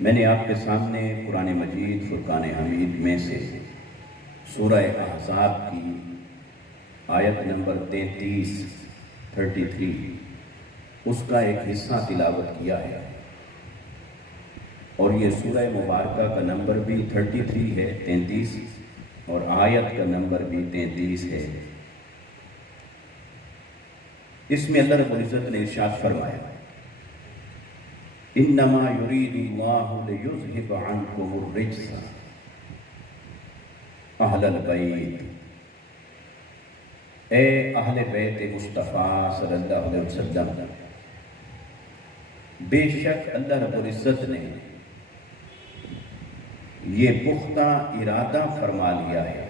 میں نے آپ کے سامنے قرآن مجید فرقان حمید میں سے سورہ احزاب کی آیت نمبر 33 اس کا ایک حصہ تلاوت کیا ہے، اور یہ سورہ مبارکہ کا نمبر بھی 33 ہے، 33، اور آیت کا نمبر بھی 33 ہے۔ اس میں اللہ رب العزت نے ارشاد فرمایا، انما یرید اللہ لیذھب عنکم الرجس اہل البیت، اے اہل بیت مصطفیٰ صلی اللہ علیہ وسلم، بے شک اللہ رب العزت نے یہ پختہ ارادہ فرما لیا ہے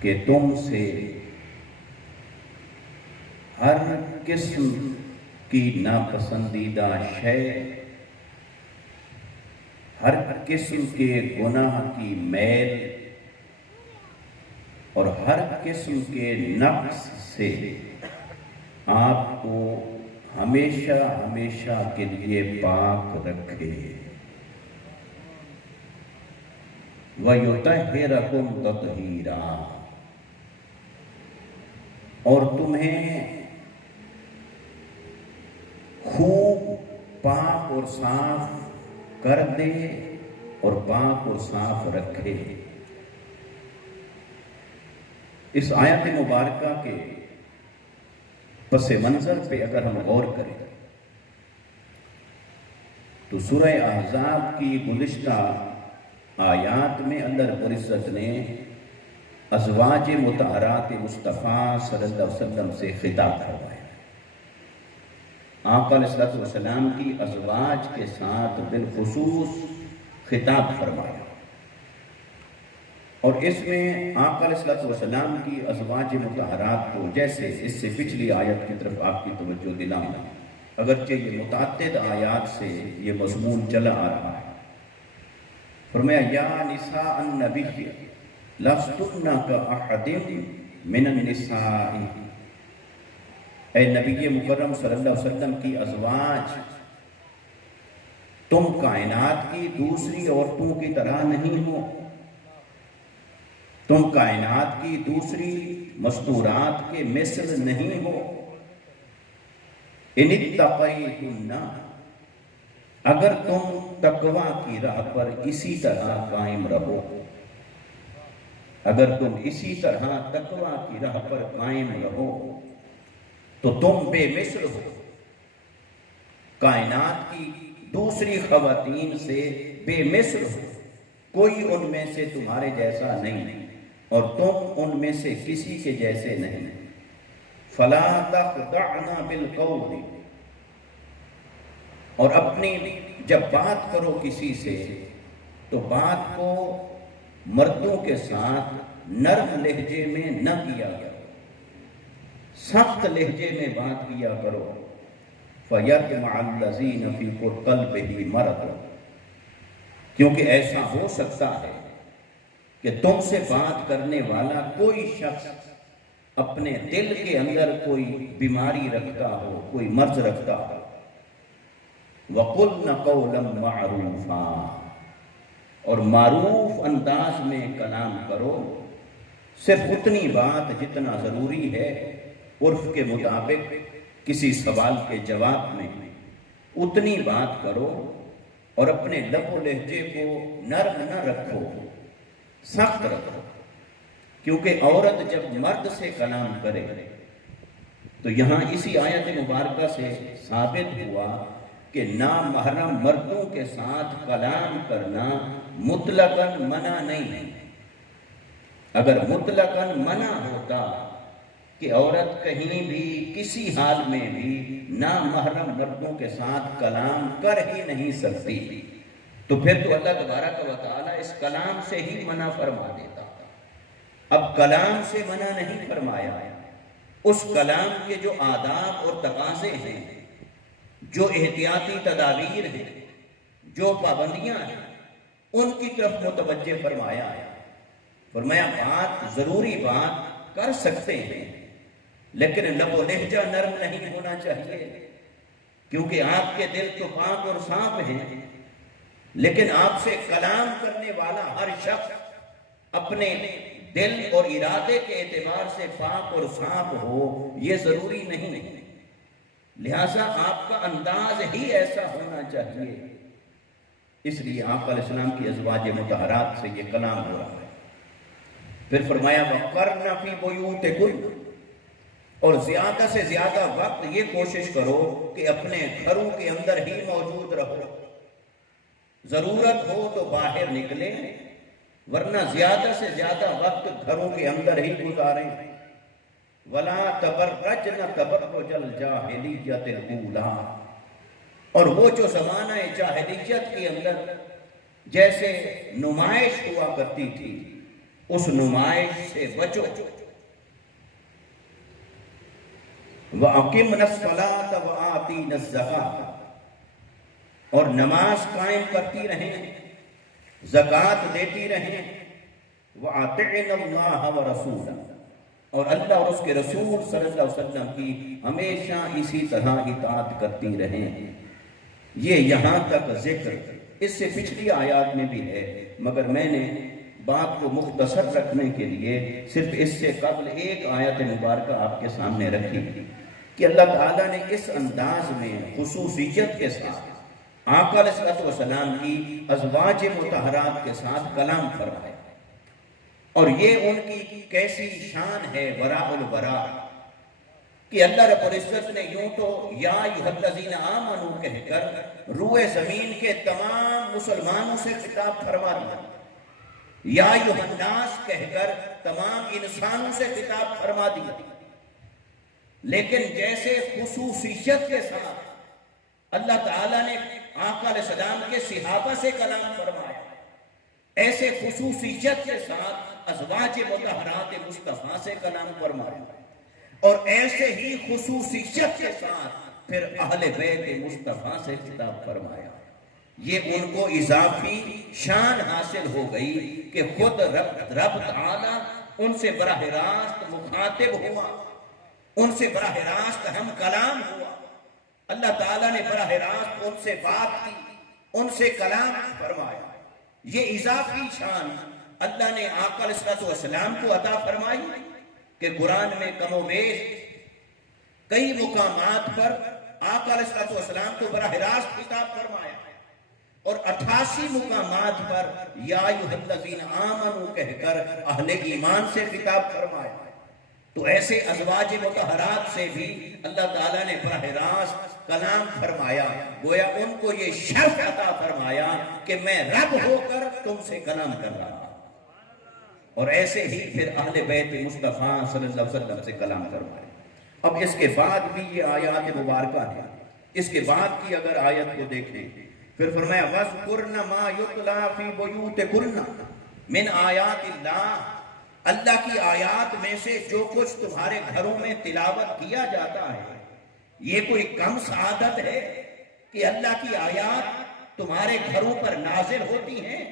کہ تم سے ہر قسم کی ناپسندیدہ شے، ہر قسم کے گناہ کی میل اور ہر قسم کے نقص سے آپ کو ہمیشہ ہمیشہ کے لیے پاک رکھے، وَيُطَهِّرَكُمْ تَطْهِيرًا، اور تمہیں خوب پاک اور صاف کر دے اور پاک اور صاف رکھے۔ اس آیت مبارکہ کے پس منظر پہ اگر ہم غور کریں تو سورہ احزاب کی گزشتہ آیات میں اللہ رب العزت نے ازواج مطہرات مصطفیٰ صلی اللہ علیہ وسلم سے خطاب فرمایا، آقا علیہ السلام کی ازواج کے ساتھ بالخصوص خطاب فرمایا، اور اس میں آقا علیہ السلام کی ازواج مطہرات کو، جیسے اس سے پچھلی آیت کی طرف آپ کی توجہ دلاؤں، اگرچہ یہ متعدد آیات سے یہ مضمون چلا آ رہا ہے، فرمایا یا نساء النبی لستن کاحد من النساء، اے نبی مکرم صلی اللہ علیہ وسلم کی ازواج، تم کائنات کی دوسری عورتوں کی طرح نہیں ہو، تم کائنات کی دوسری مستورات کے مثل نہیں ہو، ان اتقیتن، اگر تم تقوی کی راہ پر اسی طرح قائم رہو، اگر تم اسی طرح تقوی کی راہ پر قائم رہو تو تم بے مثل ہو، کائنات کی دوسری خواتین سے بے مثل ہو، کوئی ان میں سے تمہارے جیسا نہیں اور تم ان میں سے کسی کے جیسے نہیں۔ فلا تخضعن بالقول، اور اپنی جب بات کرو کسی سے تو بات کو مردوں کے ساتھ نرم لہجے میں نہ کیا کرو، سخت لہجے میں بات کیا کرو، فَيَطْمَعَ الَّذِينَ فِي قَلْبِهِ مَرَضٌ، کیونکہ ایسا ہو سکتا ہے کہ تم سے بات کرنے والا کوئی شخص اپنے دل کے اندر کوئی بیماری رکھتا ہو، کوئی مرض رکھتا ہو۔ وَقُلْنَ قَوْلًا مَعْرُوفًا، اور معروف انداز میں کلام کرو، صرف اتنی بات جتنا ضروری ہے عرف کے مطابق کسی سوال کے جواب میں، اتنی بات کرو، اور اپنے لب و لہجے کو نرم نہ رکھو، سخت رکھو، کیونکہ عورت جب مرد سے کلام کرے تو یہاں اسی آیت مبارکہ سے ثابت ہوا کہ نامحرم مردوں کے ساتھ کلام کرنا مطلقاً منع نہیں ہے۔ اگر مطلقاً منع ہوتا کہ عورت کہیں بھی کسی حال میں بھی نامحرم مردوں کے ساتھ کلام کر ہی نہیں سکتی تو پھر تو اللہ تبارک و تعالیٰ اس کلام سے ہی منع فرما دیتا۔ اب کلام سے منع نہیں فرمایا، اس کلام کے جو آداب اور تقاضے ہیں، جو احتیاطی تدابیر ہیں، جو پابندیاں ہیں، ان کی طرف متوجہ فرمایا ہے۔ فرمایا بات ضروری بات کر سکتے ہیں لیکن لب و لہجہ نرم نہیں ہونا چاہیے، کیونکہ آپ کے دل تو پاک اور صاف ہیں، لیکن آپ سے کلام کرنے والا ہر شخص اپنے دل اور ارادے کے اعتبار سے پاک اور صاف ہو یہ ضروری نہیں، لہذا آپ کا انداز ہی ایسا ہونا چاہیے۔ اس لیے آپ علیہ السلام کی ازواج مطہرات سے یہ کلام ہو رہا ہے۔ پھر فرمایا وَقَرْنَ فِي بُيُوتِكُنَّ، اور زیادہ سے زیادہ وقت یہ کوشش کرو کہ اپنے گھروں کے اندر ہی موجود رہو، ضرورت ہو تو باہر نکلیں، ورنہ زیادہ سے زیادہ وقت گھروں کے اندر ہی گزاریں۔ وَلَا تَبَرَّجْنَ تَبَرُّجَ الْجَاهِلِيَّةِ الْأُولَىٰ، اور وہ جو زمانہ جاہلیت کے اندر جیسے نمائش ہوا کرتی تھی اس نمائش سے بچو۔ وَأَقِمْنَ الصَّلَاةَ وَآتِينَ الزَّكَاةَ، اور نماز قائم کرتی رہیں، زکوٰۃ دیتی رہیں۔ وَأَطِعْنَ اللَّهَ وَرَسُولَهُ، اور اللہ اور اس کے رسول صلی اللہ علیہ وسلم کی ہمیشہ اسی طرح اطاعت کرتی رہیں۔ یہ یہاں تک ذکر اس سے پچھلی آیات میں بھی ہے، مگر میں نے بات کو مختصر رکھنے کے لیے صرف اس سے قبل ایک آیت مبارکہ آپ کے سامنے رکھی کہ اللہ تعالیٰ نے اس انداز میں خصوصیت کے ساتھ آقا علیہ السلام کی ازواج مطہرات کے ساتھ کلام فرمایا، اور یہ ان کی کیسی شان ہے وراء الوراء کہ اللہ رب العزت نے یوں تو یا ایھا الذین آمنوا کہہ کر روئے زمین کے تمام مسلمانوں سے خطاب فرما دیا، یا ایھا الناس کہہ کر تمام انسانوں سے خطاب فرما دیا، لیکن جیسے خصوصیت کے ساتھ اللہ تعالیٰ نے آقا علیہ السلام کے صحابہ سے کلام فرمایا، ایسے خصوصیت کے ساتھ ازواج مطہرات مصطفیٰ سے کلام فرمایا، اور ایسے ہی خصوصیت کے ساتھ پھر اہل بیت مصطفیٰ سے خطاب فرمایا۔ یہ ان کو اضافی شان حاصل ہو گئی کہ خود رب تعالیٰ ان سے براہ راست مخاطب ہوا، ان سے براہ راست ہم کلام ہوا، اللہ تعالیٰ نے براہ راست ان سے بات کی، ان سے کلام فرمایا۔ یہ اضافی شان اللہ نے آقا علیہ السلام کو عطا فرمائی کہ قرآن میں کم و بیش کئی مقامات پر آقا علیہ السلام کو براہ راست خطاب فرمایا، اور 88 مقامات پر یا ایھا الذین آمنوا کہہ کر اہل ایمان سے خطاب فرمایا۔ تو ایسے ازواج مطہرات سے بھی اللہ تعالیٰ نے براہ راست کلام فرمایا، گویا ان کو یہ شرف عطا فرمایا کہ میں رب ہو کر تم سے کلام کر رہا ہوں، اور ایسے ہی پھر اہل بیت مصطفیٰ صلی اللہ علیہ وسلم سے کلام فرمایا۔ اب اس کے بعد بھی یہ آیات مبارکہ ہیں، اس کے بعد کی اگر آیت کو دیکھیں پھر فرمایا وَاذْكُرْنَ مَا يُتْلَىٰ فِي بُيُوتِكُنَّ مِنْ آیَاتِ اللَّهِ، اللہ کی آیات میں سے جو کچھ تمہارے گھروں میں تلاوت کیا جاتا ہے، یہ کوئی کم سعادت ہے کہ اللہ کی آیات تمہارے گھروں پر نازل ہوتی ہیں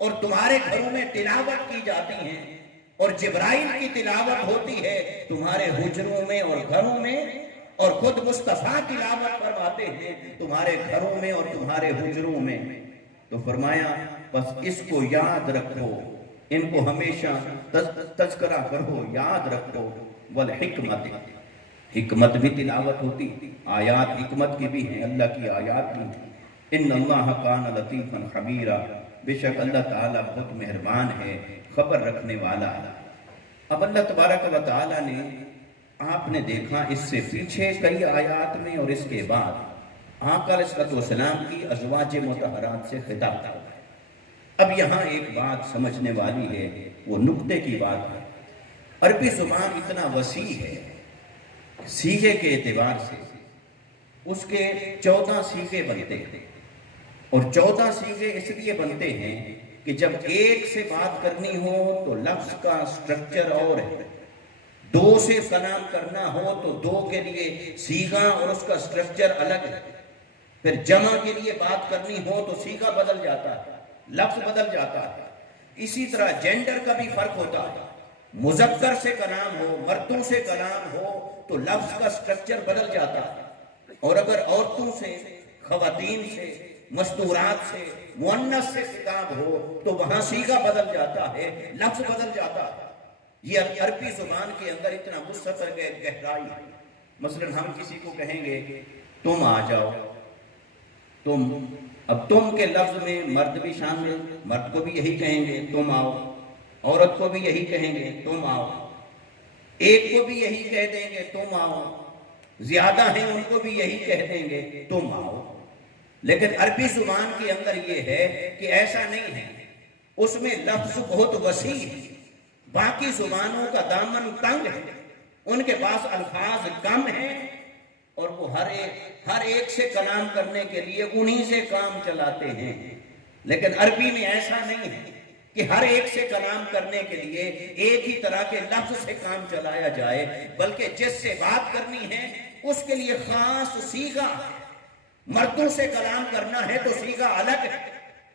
اور تمہارے گھروں میں تلاوت کی جاتی ہیں، اور جبرائیل کی تلاوت ہوتی ہے تمہارے حجروں میں اور گھروں میں، اور خود مصطفیٰ تلاوت فرماتے ہیں تمہارے گھروں میں اور تمہارے حجروں میں۔ تو فرمایا بس اس کو یاد رکھو، ان کو ہمیشہ تذکرہ کرو، یاد رکھو۔ والحکمت، حکمت بھی تلاوت ہوتی، آیات حکمت کی بھی ہیں، اللہ کی آیات بھی ہیں۔ ان اللہ کان لطیفا خبیرا، بے شک اللہ تعالیٰ بہت مہربان ہے، خبر رکھنے والا ہے۔ اب اللہ تبارک و تعالیٰ نے، آپ نے دیکھا اس سے پیچھے کئی آیات میں اور اس کے بعد آقا علیہ السلام کی ازواج مطہرات سے خطاب تھا۔ اب یہاں ایک بات سمجھنے والی ہے، وہ نقطے کی بات ہے۔ عربی زبان اتنا وسیع ہے، صیغے کے اعتبار سے اس کے 14 صیغے بنتے ہیں، اور 14 صیغے اس لیے بنتے ہیں کہ جب ایک سے بات کرنی ہو تو لفظ کا سٹرکچر اور ہے، دو سے کلام کرنا ہو تو دو کے لیے صیغہ اور اس کا سٹرکچر الگ ہے، پھر جمع کے لیے بات کرنی ہو تو صیغہ بدل جاتا ہے، لفظ بدل جاتا ہے۔ اسی طرح جینڈر کا بھی فرق ہوتا ہے، مذکر سے کلام ہو، مردوں سے کلام ہو تو لفظ کا سٹرکچر بدل جاتا ہے۔ اور اگر عورتوں سے، خواتین سے، مستورات سے، مؤنث سے خطاب ہو تو وہاں صیغہ بدل جاتا ہے، لفظ بدل جاتا ہے۔ یہ عربی زبان کے اندر اتنا وسعت ہے، گہرائی ہے۔ مثلا ہم کسی کو کہیں گے تم آ جاؤ، تم، اب تم کے لفظ میں مرد بھی شامل، مرد کو بھی یہی کہیں گے تم آؤ، عورت کو بھی یہی کہیں گے تم آؤ، ایک کو بھی یہی کہہ دیں گے تم آؤ، زیادہ ہیں ان کو بھی یہی کہہ دیں گے تم آؤ۔ لیکن عربی زبان کے اندر یہ ہے کہ ایسا نہیں ہے، اس میں لفظ بہت وسیع ہے، باقی زبانوں کا دامن تنگ ہے، ان کے پاس الفاظ کم ہیں اور وہ ہر ایک سے کلام کرنے کے لیے انہی سے کام چلاتے ہیں۔ لیکن عربی میں ایسا نہیں ہے کہ ہر ایک سے کلام کرنے کے لیے ایک ہی طرح کے لفظ سے کام چلایا جائے، بلکہ جس سے بات کرنی ہے اس کے لیے خاص صیغہ ہے۔ مردوں سے کلام کرنا ہے تو صیغہ الگ ہے،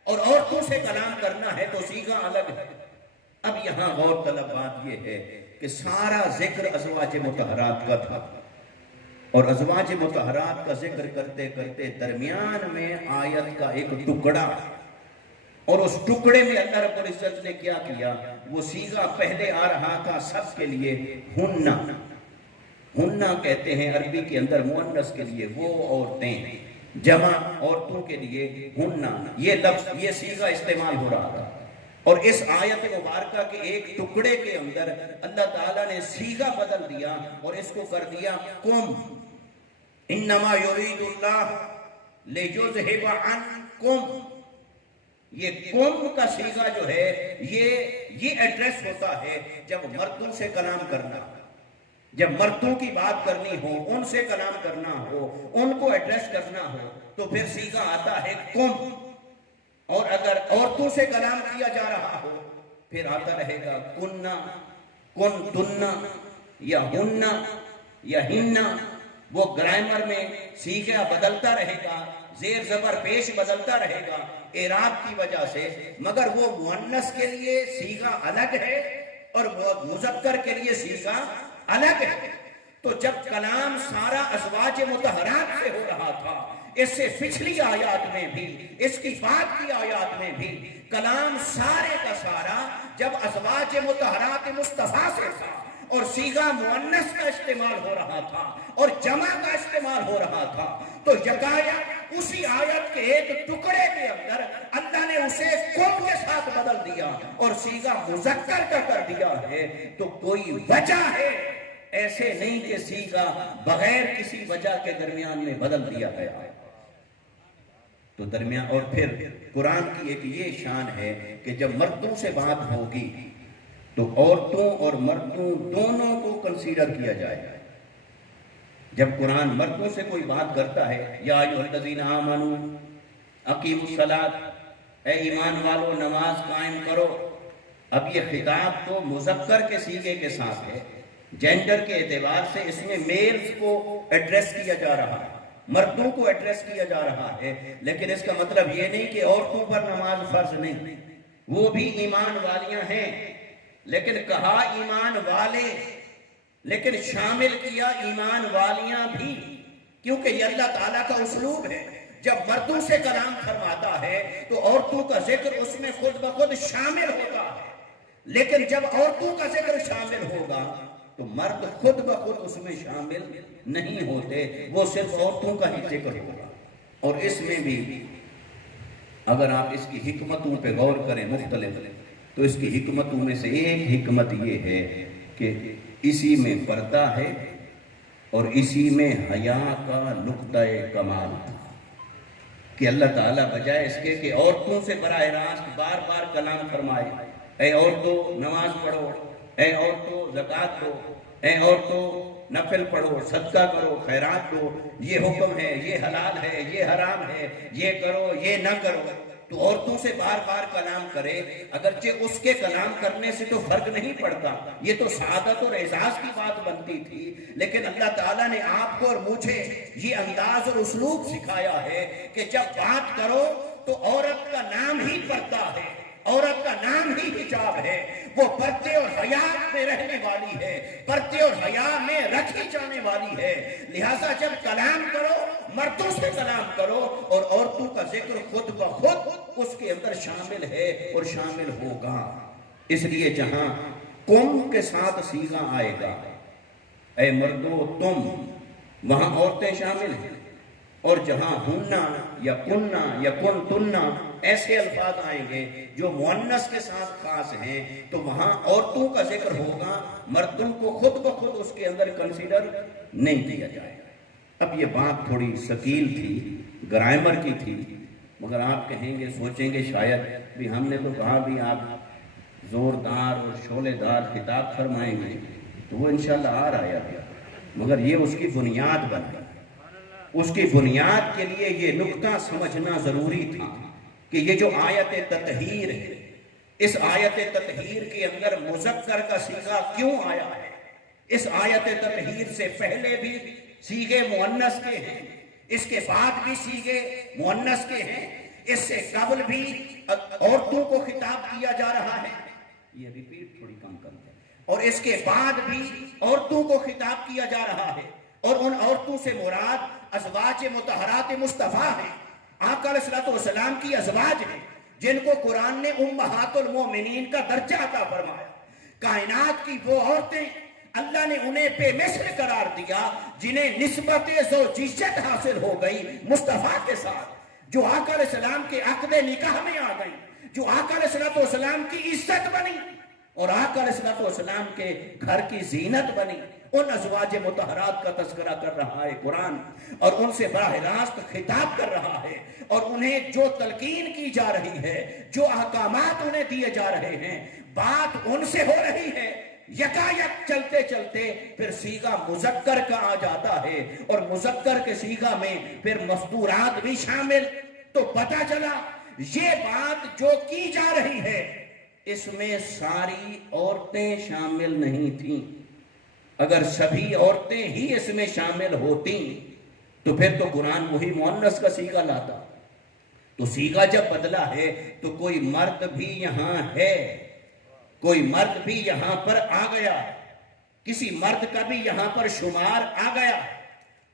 اور عورتوں سے کلام کرنا ہے تو صیغہ الگ ہے۔ اب یہاں غور طلب بات یہ ہے کہ سارا ذکر ازواج مطہرات کا تھا، اور ازواج مطہرات کا ذکر کرتے کرتے درمیان میں آیت کا ایک ٹکڑا، اور اس ٹکڑے میں اللہ رب العزت نے کیا کیا، وہ صیغہ پہلے آ رہا تھا سب کے لیے ہننا، ہننا کہتے ہیں عربی کے اندر مؤنث کے لیے وہ عورتیں، جمع عورتوں کے لیے ہننا، یہ لفظ، یہ صیغہ استعمال ہو رہا تھا۔ اور اس آیت مبارکہ کے ایک ٹکڑے کے اندر اللہ تعالیٰ نے صیغہ بدل دیا اور اس کو کر دیا کم، انما یرید اللہ لیذہب عنکم۔ یہ کم کا صیغہ جو ہے یہ ایڈریس ہوتا ہے جب مردوں سے کلام کرنا، جب مردوں کی بات کرنی ہو، ان سے کلام کرنا ہو، ان کو ایڈریس کرنا ہو تو پھر صیغہ آتا ہے کم۔ اور اگر عورتوں سے کلام کیا جا رہا ہو پھر آتا رہے گا کننا، کن تننا، یا ہننا یا ہننا۔ وہ گرامر میں صیغہ بدلتا رہے گا، زیر زبر پیش بدلتا رہے گا اعراب کی وجہ سے، مگر وہ مؤنث کے لیے صیغہ الگ ہے اور مذکر کے لیے صیغہ الگ ہے۔ تو جب کلام سارا ازواج مطہرات سے ہو رہا تھا، اس سے پچھلی آیات میں بھی، اس کی بعد کی آیات میں بھی کلام سارے کا سارا جب ازواج مطہرات مصطفیٰ سے تھا اور صیغہ مؤنث کا استعمال ہو رہا تھا اور جمع کا استعمال ہو رہا تھا، تو یکایک اسی آیت کے ایک ٹکڑے کے اندر اللہ نے اسے کم کے ساتھ بدل دیا اور صیغہ مذکر کا کر دیا ہے۔ تو کوئی وجہ ہے، ایسے نہیں کہ صیغہ بغیر کسی وجہ کے درمیان میں بدل دیا گیا ہے۔ تو درمیان، اور پھر قرآن کی ایک یہ شان ہے کہ جب مردوں سے بات ہوگی تو عورتوں اور مردوں دونوں کو کنسیڈر کیا جائے گا۔ جب قرآن مردوں سے کوئی بات کرتا ہے، یا ایھا الذین آمنوا اقیموا الصلاۃ، اے ایمان والو نماز قائم کرو، اب یہ خطاب تو مذکر کے صیغے کے ساتھ ہے، جینڈر کے اعتبار سے اس میں میلز کو ایڈریس کیا جا رہا ہے، مردوں کو ایڈریس کیا جا رہا ہے، لیکن اس کا مطلب یہ نہیں کہ عورتوں پر نماز فرض نہیں، وہ بھی ایمان والیاں ہیں، لیکن کہا ایمان والے، لیکن شامل کیا ایمان والیاں بھی، کیونکہ یہ اللہ تعالیٰ کا اسلوب ہے۔ جب مردوں سے کلام فرماتا ہے تو عورتوں کا ذکر اس میں خود بخود شامل ہوتا ہے، لیکن جب عورتوں کا ذکر شامل ہوگا تو مرد خود بخود اس میں شامل نہیں ہوتے، وہ صرف عورتوں کا ہی ذکر ہوگا۔ اور اس میں بھی اگر آپ اس کی حکمتوں پہ غور کریں مختلف، تو اس کی حکمتوں میں سے ایک حکمت یہ ہے کہ اسی میں پردہ ہے اور اسی میں حیا کا نقطۂ کمال تھا، کہ اللہ تعالیٰ بجائے اس کے کہ عورتوں سے براہ راست بار بار کلام فرمائے، اے عورتوں نماز پڑھو، اے عورتوں زکوٰۃ دو، اے عورتوں نفل پڑھو، صدقہ کرو، خیرات دو، یہ حکم ہے، یہ حلال ہے، یہ حرام ہے، یہ کرو، یہ نہ کرو، تو عورتوں سے بار بار کلام کرے، اگرچہ اس کے کلام کرنے سے تو فرق نہیں پڑتا، یہ تو سعادت اور اعزاز کی بات بنتی تھی، لیکن اللہ تعالیٰ نے آپ کو اور مجھے یہ انداز اور اسلوب سکھایا ہے کہ جب بات کرو تو عورت کا نام ہی پردہ ہے، عورت کا نام ہی حجاب ہے، وہ پردے اور حیا میں رہنے والی ہے، پردے اور حیا میں رکھی جانے والی ہے، لہٰذا جب کلام کرو مردوں سے کلام کرو، اور عورتوں کا ذکر خود بخود اس کے اندر شامل ہے اور شامل ہوگا۔ اس لیے جہاں کم کے ساتھ صیغہ آئے گا، اے مردو تم، وہاں عورتیں شامل ہیں، اور جہاں ہننا یا کننا یا کن تننا ایسے الفاظ آئیں گے جو مؤنث کے ساتھ خاص ہیں، تو وہاں عورتوں کا ذکر ہوگا، مردوں کو خود بخود اس کے اندر کنسیڈر نہیں کیا جائے گا۔ اب یہ بات تھوڑی ثقیل تھی، گرامر کی تھی، مگر آپ کہیں گے، سوچیں گے شاید بھی ہم نے تو کہا بھی آپ زوردار اور شعلے دار خطاب فرمائیں گے، تو وہ انشاءاللہ آ رہا ہے، مگر یہ اس کی بنیاد بن گئی۔ اس کی بنیاد کے لیے یہ نکتہ سمجھنا ضروری تھا کہ یہ جو آیت تطہیر ہے، اس آیت تطہیر کے اندر مذکر کا صیغہ کیوں آیا ہے؟ اس آیت تطہیر سے پہلے بھی صیغے مؤنث کے ہیں، اس کے بعد بھی صیغے مؤنث کے ہیں، اس سے قبل بھی عورتوں کو خطاب کیا جا رہا ہے، یہ ریپیٹ تھوڑی کم کرتے ہیں، اور اس کے بعد بھی عورتوں کو خطاب کیا جا رہا ہے، اور ان عورتوں سے مراد ازواج مطہرات مصطفیٰ ہیں، آقا علیہ الصلوۃ والسلام کی ازواج ہیں، جن کو قرآن نے امہات المومنین کا درجہ عطا فرمایا۔ کائنات کی وہ عورتیں اللہ نے انہیں بے مثل قرار دیا جنہیں نسبت زوجیت حاصل ہو گئی مصطفیٰ کے ساتھ، جو آقا علیہ السلام کے عقد نکاح میں آ گئی، جو آقا علیہ الصلوۃ والسلام کی عزت بنی اور آقا علیہ الصلوۃ والسلام کے گھر کی زینت بنی۔ ان ازواج مطہرات کا تذکرہ کر رہا ہے قرآن، اور ان سے براہ راست خطاب کر رہا ہے، اور انہیں جو تلقین کی جا رہی ہے، جو احکامات انہیں دیے جا رہے ہیں، بات ان سے ہو رہی ہے۔ یکایک چلتے چلتے پھر صیغہ مذکر کا آ جاتا ہے، اور مذکر کے صیغہ میں پھر مستورات بھی شامل، تو پتہ چلا یہ بات جو کی جا رہی ہے اس میں ساری عورتیں شامل نہیں تھیں۔ اگر سبھی عورتیں ہی اس میں شامل ہوتی تو پھر تو قرآن وہی مؤنث کا صیغہ لاتا۔ تو صیغہ جب بدلا ہے تو کوئی مرد بھی یہاں ہے، کوئی مرد بھی یہاں پر آ گیا، کسی مرد کا بھی یہاں پر شمار آ گیا،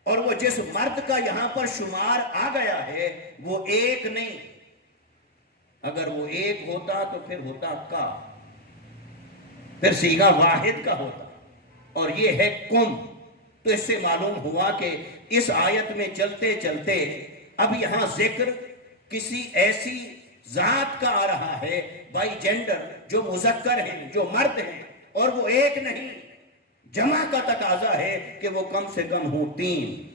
اور وہ جس مرد کا یہاں پر شمار آ گیا ہے وہ ایک نہیں، اگر وہ ایک ہوتا تو پھر ہوتا کا، پھر صیغہ واحد کا ہوتا، اور یہ ہے کم۔ تو اس سے معلوم ہوا کہ اس آیت میں چلتے چلتے اب یہاں ذکر کسی ایسی ذات کا آ رہا ہے بائی جینڈر، جو مذکر ہیں، جو مرد ہیں، اور وہ ایک نہیں، جمع کا تقاضا ہے کہ وہ کم سے کم ہوں تین،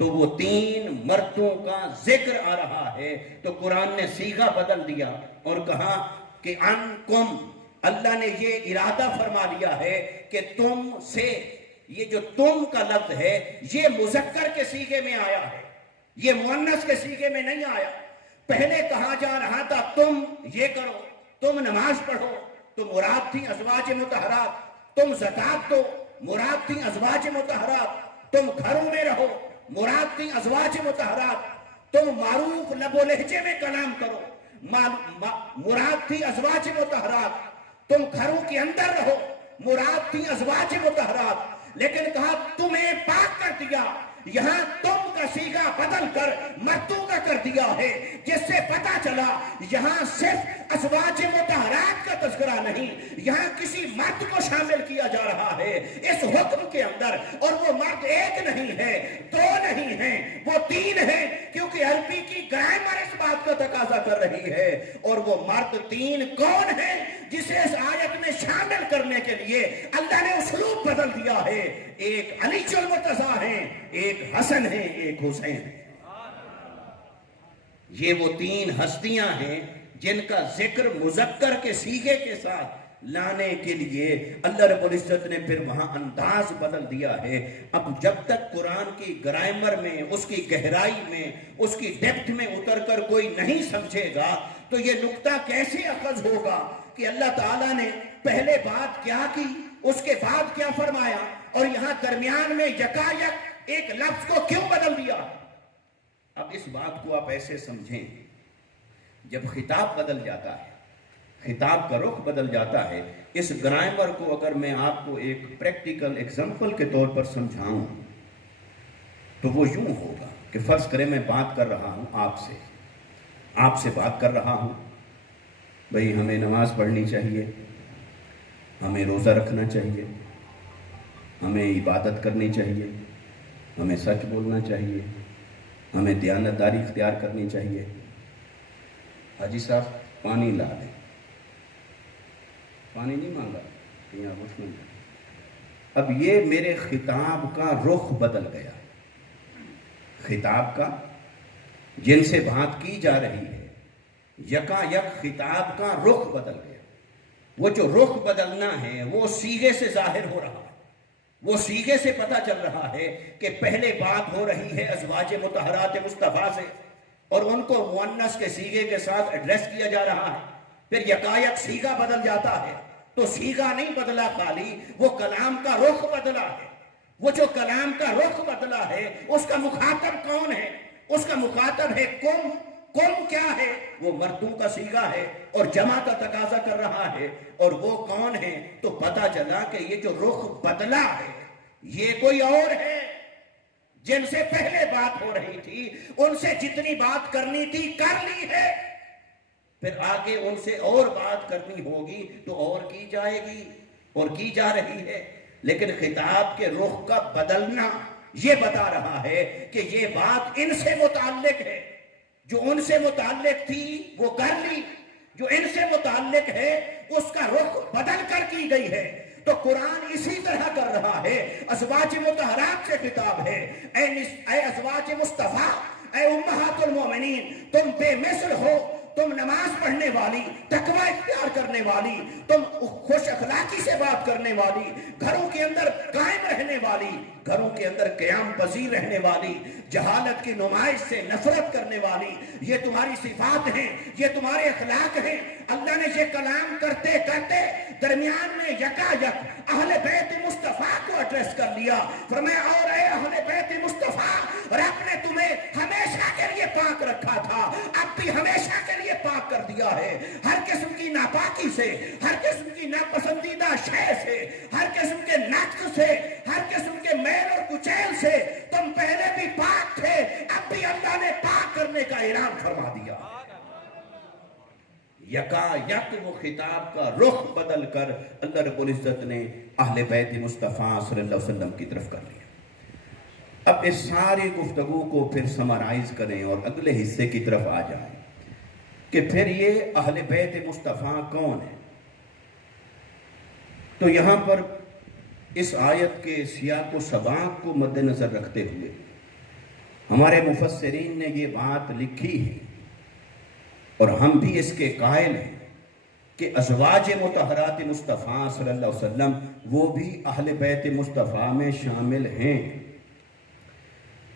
تو وہ تین مردوں کا ذکر آ رہا ہے۔ تو قرآن نے صیغہ بدل دیا اور کہا کہ انکم، اللہ نے یہ ارادہ فرما لیا ہے کہ تم سے، یہ جو تم کا لفظ ہے یہ مذکر کے صیغے میں آیا ہے، یہ مؤنث کے صیغے میں نہیں آیا۔ پہلے کہا جا رہا تھا تم یہ کرو، تم نماز پڑھو، تو مراد تھی ازواج مطہرات، تم زکوٰۃ دو، مراد تھی ازواج مطہرات، تم گھروں میں رہو، مراد تھی ازواج مطہرات، تم معروف لب و لہجے میں کلام کرو، مراد تھی ازواج مطہرات، تم گھروں کے اندر رہو، مراد تھی ازواج مطہرات۔ لیکن کہا تمہیں پاک کر دیا، یہاں تم کا صیغہ بدل کر مردوں کا کر دیا ہے، جس سے پتہ چلا یہاں صرف ازواج مطہرات کا تذکرہ نہیں، یہاں کسی مرد کو شامل کیا جا رہا ہے اس حکم کے اندر، اور وہ مرد ایک نہیں ہے، دو نہیں ہیں، وہ تین ہیں، کیونکہ عربی کی گرامر اس بات کا تقاضا کر رہی ہے۔ اور وہ مرد تین کون ہیں جسے اس آیت میں شامل کرنے کے لیے اللہ نے اسلوب بدل دیا ہے؟ ایک علی المرتضیٰ ہیں، ایک حسن ہیں، ایک حسین ہیں۔ یہ وہ تین ہستیاں ہیں جن کا ذکر مذکر کے صیغے کے ساتھ لانے کے لیے اللہ رب العزت نے پھر وہاں انداز بدل دیا ہے۔ اب جب تک قرآن کی گرامر میں، اس کی گہرائی میں، اس کی ڈیپتھ میں اتر کر کوئی نہیں سمجھے گا تو یہ نقطہ کیسے اخذ ہوگا کہ اللہ تعالیٰ نے پہلے بات کیا کی، اس کے بعد کیا فرمایا، اور یہاں درمیان میں یکایک ایک لفظ کو کیوں بدل دیا؟ اب اس بات کو آپ ایسے سمجھیں، جب خطاب بدل جاتا ہے، خطاب کا رخ بدل جاتا ہے، اس گرامر کو اگر میں آپ کو ایک پریکٹیکل ایگزامپل کے طور پر سمجھاؤں تو وہ یوں ہوگا کہ فرض کریں میں بات کر رہا ہوں آپ سے بات کر رہا ہوں، بھئی ہمیں نماز پڑھنی چاہیے، ہمیں روزہ رکھنا چاہیے، ہمیں عبادت کرنی چاہیے، ہمیں سچ بولنا چاہیے، ہمیں دیانتداری اختیار کرنی چاہیے۔ حاجی صاحب پانی لا دیں، پانی نہیں مانگا یہاں مسلم۔ اب یہ میرے خطاب کا رخ بدل گیا، خطاب کا جن سے بات کی جا رہی ہے یکا یک خطاب کا رخ بدل گیا۔ وہ جو رخ بدلنا ہے وہ صیغے سے ظاہر ہو رہا ہے، وہ صیغے سے پتہ چل رہا ہے کہ پہلے بات ہو رہی ہے ازواج مطہرات مصطفیٰ سے اور ان کو مؤنث کے صیغے کے ساتھ ایڈریس کیا جا رہا ہے، پھر یکایک صیغہ بدل جاتا ہے۔ تو صیغہ نہیں بدلا خالی، وہ کلام کا رخ بدلا ہے۔ وہ جو کلام کا رخ بدلا ہے اس کا مخاطب کون ہے؟ اس کا مخاطب ہے کم۔ کم کیا ہے؟ وہ مردوں کا صیغہ ہے اور جمع کا تقاضا کر رہا ہے، اور وہ کون ہے؟ تو پتہ چلا کہ یہ جو رخ بدلا ہے یہ کوئی اور ہے۔ جن سے پہلے بات ہو رہی تھی ان سے جتنی بات کرنی تھی کر لی ہے، پھر آگے ان سے اور بات کرنی ہوگی تو اور کی جائے گی اور کی جا رہی ہے۔ لیکن خطاب کے رخ کا بدلنا یہ بتا رہا ہے کہ یہ بات ان سے متعلق ہے، جو ان سے متعلق تھی وہ کر لی، جو ان سے متعلق ہے اس کا رخ بدل کر کی گئی ہے۔ تو قرآن اسی طرح کر رہا ہے، ازواج مطہرات سے خطاب ہے، اے ازواج مصطفیٰ، اے امہات المومنین، تم بے مثل ہو، تم نماز پڑھنے والی، تقوی اختیار کرنے والی، تم خوش اخلاقی سے بات کرنے والی، گھروں کے اندر قائم رہنے والی، گھروں کے اندر قیام پذیر رہنے والی، جہالت کی نمائش سے نفرت کرنے والی، یہ تمہاری صفات ہیں، یہ تمہارے اخلاق ہیں۔ اللہ نے یہ کلام کرتے کرتے درمیان میں یکا یک اہل بیت مصطفیٰ کو ایڈریس کر لیا، فرمایا اور اے اہل بیت مصطفیٰ، رب نے تمہیں ہمیشہ کے لیے پاک رکھا تھا، اب بھی ہمیشہ کے لیے پاک کر دیا ہے، ہر قسم کی ناپاکی سے، ہر قسم کی ناپسندیدہ شے سے، ہر قسم کے نقص سے، ہر قسم کے میل اور کچیل سے تم پہلے بھی پاک تھے، اب بھی اللہ نے پاک کرنے کا اعلان فرما دیا۔ یکا یک وہ خطاب کا رخ بدل کر اللہ رب العزت نے اہل بیت مصطفیٰ صلی اللہ علیہ وسلم کی طرف کر لیا۔ اب اس ساری گفتگو کو پھر سمرائز کریں اور اگلے حصے کی طرف آ جائیں کہ پھر یہ اہل بیت مصطفیٰ کون ہے۔ تو یہاں پر اس آیت کے سیاق و سباق کو مد نظر رکھتے ہوئے ہمارے مفسرین نے یہ بات لکھی ہے اور ہم بھی اس کے قائل ہیں کہ ازواج مطہرات مصطفیٰ صلی اللہ علیہ وسلم وہ بھی اہل بیت مصطفیٰ میں شامل ہیں۔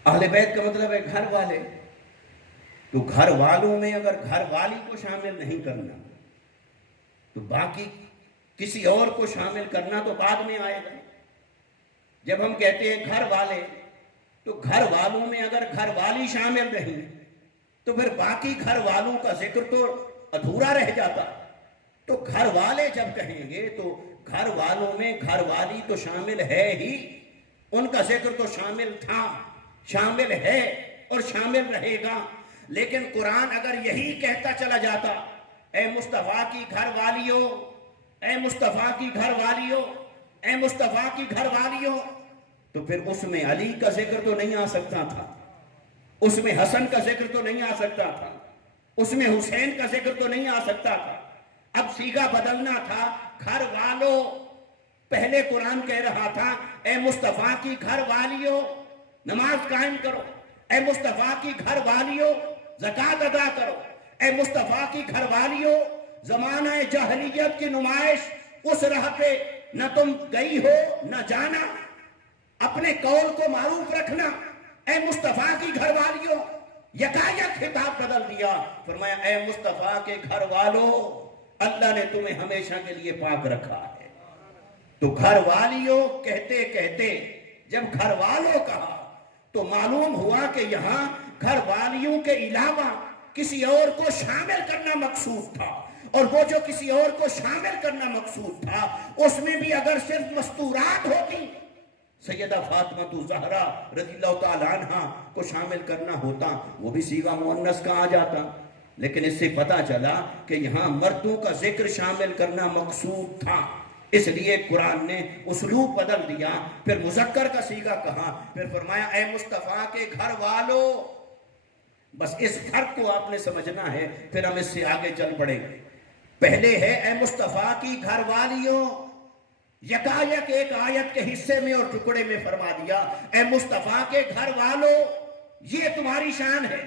اہل بیت کا مطلب ہے گھر والے، تو گھر والوں میں اگر گھر والی کو شامل نہیں کرنا تو باقی کسی اور کو شامل کرنا تو بعد میں آئے گا۔ جب ہم کہتے ہیں گھر والے تو گھر والوں میں اگر گھر والی شامل رہی تو پھر باقی گھر والوں کا ذکر تو ادھورا رہ جاتا۔ تو گھر والے جب کہیں گے تو گھر والوں میں گھر والی تو شامل ہے ہی، ان کا ذکر تو شامل تھا، شامل ہے اور شامل رہے گا۔ لیکن قرآن اگر یہی کہتا چلا جاتا اے مصطفیٰ کی گھر والیوں، اے مصطفیٰ کی گھر والیوں، اے مصطفیٰ کی گھر والیوں، تو پھر اس میں علی کا ذکر تو نہیں آ سکتا تھا، اس میں حسن کا ذکر تو نہیں آ سکتا تھا، اس میں حسین کا ذکر تو نہیں آ سکتا تھا۔ اب صیغہ بدلنا تھا، گھر والوں۔ پہلے قرآن کہہ رہا تھا اے مصطفیٰ کی گھر والیوں نماز قائم کرو، اے مصطفیٰ کی گھر والیوں زکوٰۃ ادا کرو، اے مصطفیٰ کی گھر والیوں زمانہ جاہلیت کی نمائش اس راہ پہ نہ تم گئی ہو نہ جانا، اپنے قول کو معروف رکھنا، اے مصطفیٰ کی گھر والیوں۔ یکایک خطاب بدل دیا، فرمایا اے مصطفیٰ کے گھر والوں، اللہ نے تمہیں ہمیشہ کے لیے پاک رکھا ہے۔ تو گھر والیوں کہتے کہتے جب گھر والوں کہا تو معلوم ہوا کہ یہاں گھر والیوں کے علاوہ کسی اور کو شامل کرنا مقصود تھا، اور وہ جو کسی اور کو شامل کرنا مقصود تھا اس میں بھی اگر صرف مستورات ہوتی سیدہ فاطمہ زہرا رضی اللہ تعالیٰ عنہ کو شامل کرنا ہوتا وہ بھی صیغہ مؤنث کا آ جاتا، لیکن اس سے پتا چلا کہ یہاں مردوں کا ذکر شامل کرنا مقصود تھا، اس لیے قرآن نے اسلوب بدل دیا، پھر مذکر کا صیغہ کہا، پھر فرمایا اے مصطفیٰ کے گھر والوں۔ بس اس فرق کو آپ نے سمجھنا ہے، پھر ہم اس سے آگے چل پڑیں گے۔ پہلے ہے اے مصطفیٰ کی گھر والیوں، یکایک ایک آیت کے حصے میں اور ٹکڑے میں فرما دیا اے مصطفیٰ کے گھر والوں، یہ تمہاری شان ہے۔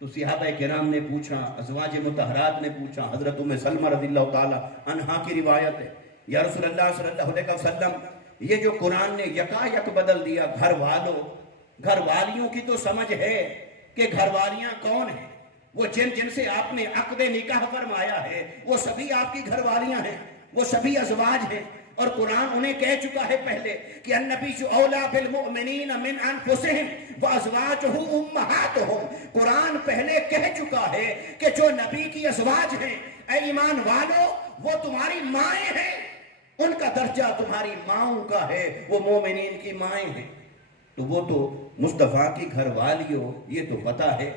تو صحابہ کرام نے پوچھا، ازواج مطہرات نے پوچھا، حضرت ام سلمہ رضی اللہ تعالی عنہا کی روایت ہے، یا رسول اللہ صلی اللہ علیہ وسلم یہ جو قرآن نے یکایک بدل دیا گھر والوں، گھر والیوں کی تو سمجھ ہے کہ گھر والیاں کون ہیں؟ وہ جن سے آپ نے عقد نکاح فرمایا ہے وہ سبھی آپ کی گھر والیاں ہیں، وہ سبھی ازواج ہیں، اور قرآن انہیں کہہ چکا ہے پہلے کہ النبی اولا بالمؤمنین من انفسہم وازواجہ امہاتہم۔ قرآن پہلے کہہ چکا ہے کہ جو نبی کی ازواج ہیں اے ایمان والو وہ تمہاری مائیں ہیں، ان کا درجہ تمہاری ماؤں کا ہے، وہ مومنین کی مائیں ہیں۔ تو وہ تو مصطفیٰ کی گھر والیوں یہ تو پتا ہے،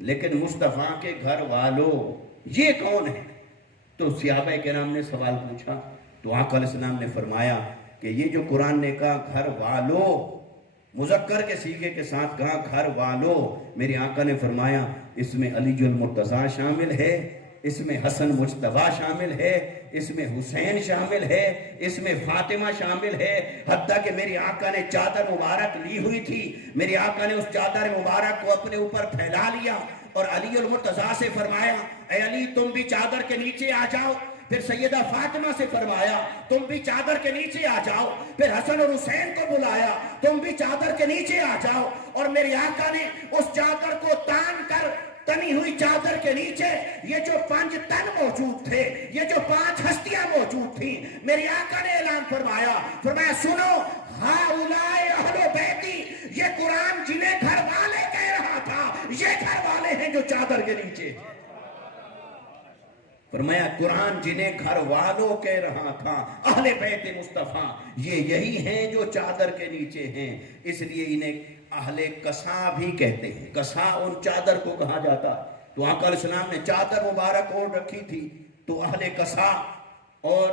لیکن مصطفیٰ کے گھر والوں یہ کون ہے؟ تو صحابہ کرام نے سوال پوچھا، تو آقا علیہ السلام نے فرمایا کہ یہ جو قرآن نے کہا گھر والوں، مذکر کے صیغے کے ساتھ کہا گھر والوں، میرے آقا نے فرمایا اس میں علی المرتضیٰ شامل ہے، اس میں حسن مجتبیٰ شامل ہے، اس میں حسین شامل ہے، اس میں فاطمہ شامل ہے، حتیٰ کہ میرے آقا نے چادر مبارک لی ہوئی تھی، میرے آقا نے اس چادر مبارک کو اپنے اوپر پھیلا لیا اور علی المرتضیٰ سے فرمایا اے علی تم بھی چادر کے نیچے آ جاؤ، پھر سیدہ فاطمہ سے فرمایا تم بھی چادر کے نیچے آ جاؤ، پھر حسن اور حسین کو بلایا تم بھی چادر کے نیچے آ جاؤ، اور میرے آقا نے اس چادر کو تان کر تنی ہوئی چادر کے نیچے یہ جو 5 تن موجود تھے، یہ جو 5 ہستیاں موجود تھیں، میرے آقا نے اعلان فرمایا سنو ہؤلاء اہل بیتی، یہ قرآن جنہیں گھر والے کہہ رہا تھا یہ گھر والے ہیں جو چادر کے نیچے۔ فرمایا قرآن جنہیں گھر والوں کہہ رہا تھا اہل بیت مصطفیٰ یہ یہی ہیں جو چادر کے نیچے ہیں، اس لیے انہیں اہل قصا بھی کہتے ہیں، قصا ان چادر کو کہا جاتا۔ تو آقا علیہ السلام نے چادر مبارک اوڑھ رکھی تھی، تو اہل قصا اور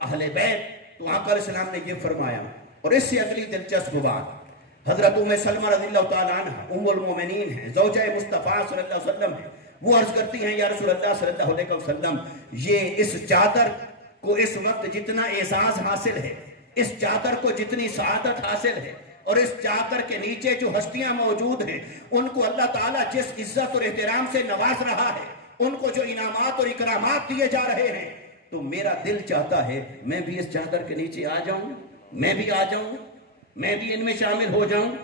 اہل بیت، تو آقا علیہ السلام نے یہ فرمایا۔ اور اس سے اگلی دلچسپ بات، حضرت ام سلمہ رضی اللہ تعالیٰ عنہ ام المومنین ہیں، زوجہ مصطفیٰ صلی اللہ علیہ وسلم ہیں، وہ عرض کرتی ہیں یا رسول اللہ صلی اللہ علیہ وسلم یہ اس چادر کو اس وقت جتنا اعزاز حاصل ہے، اس چادر کو جتنی سعادت حاصل ہے، اور اس چادر کے نیچے جو ہستیاں موجود ہیں ان کو اللہ تعالیٰ جس عزت اور احترام سے نواز رہا ہے، ان کو جو انعامات اور اکرامات دیے جا رہے ہیں، تو میرا دل چاہتا ہے میں بھی اس چادر کے نیچے آ جاؤں، میں بھی آ جاؤں، میں بھی ان میں شامل ہو جاؤں۔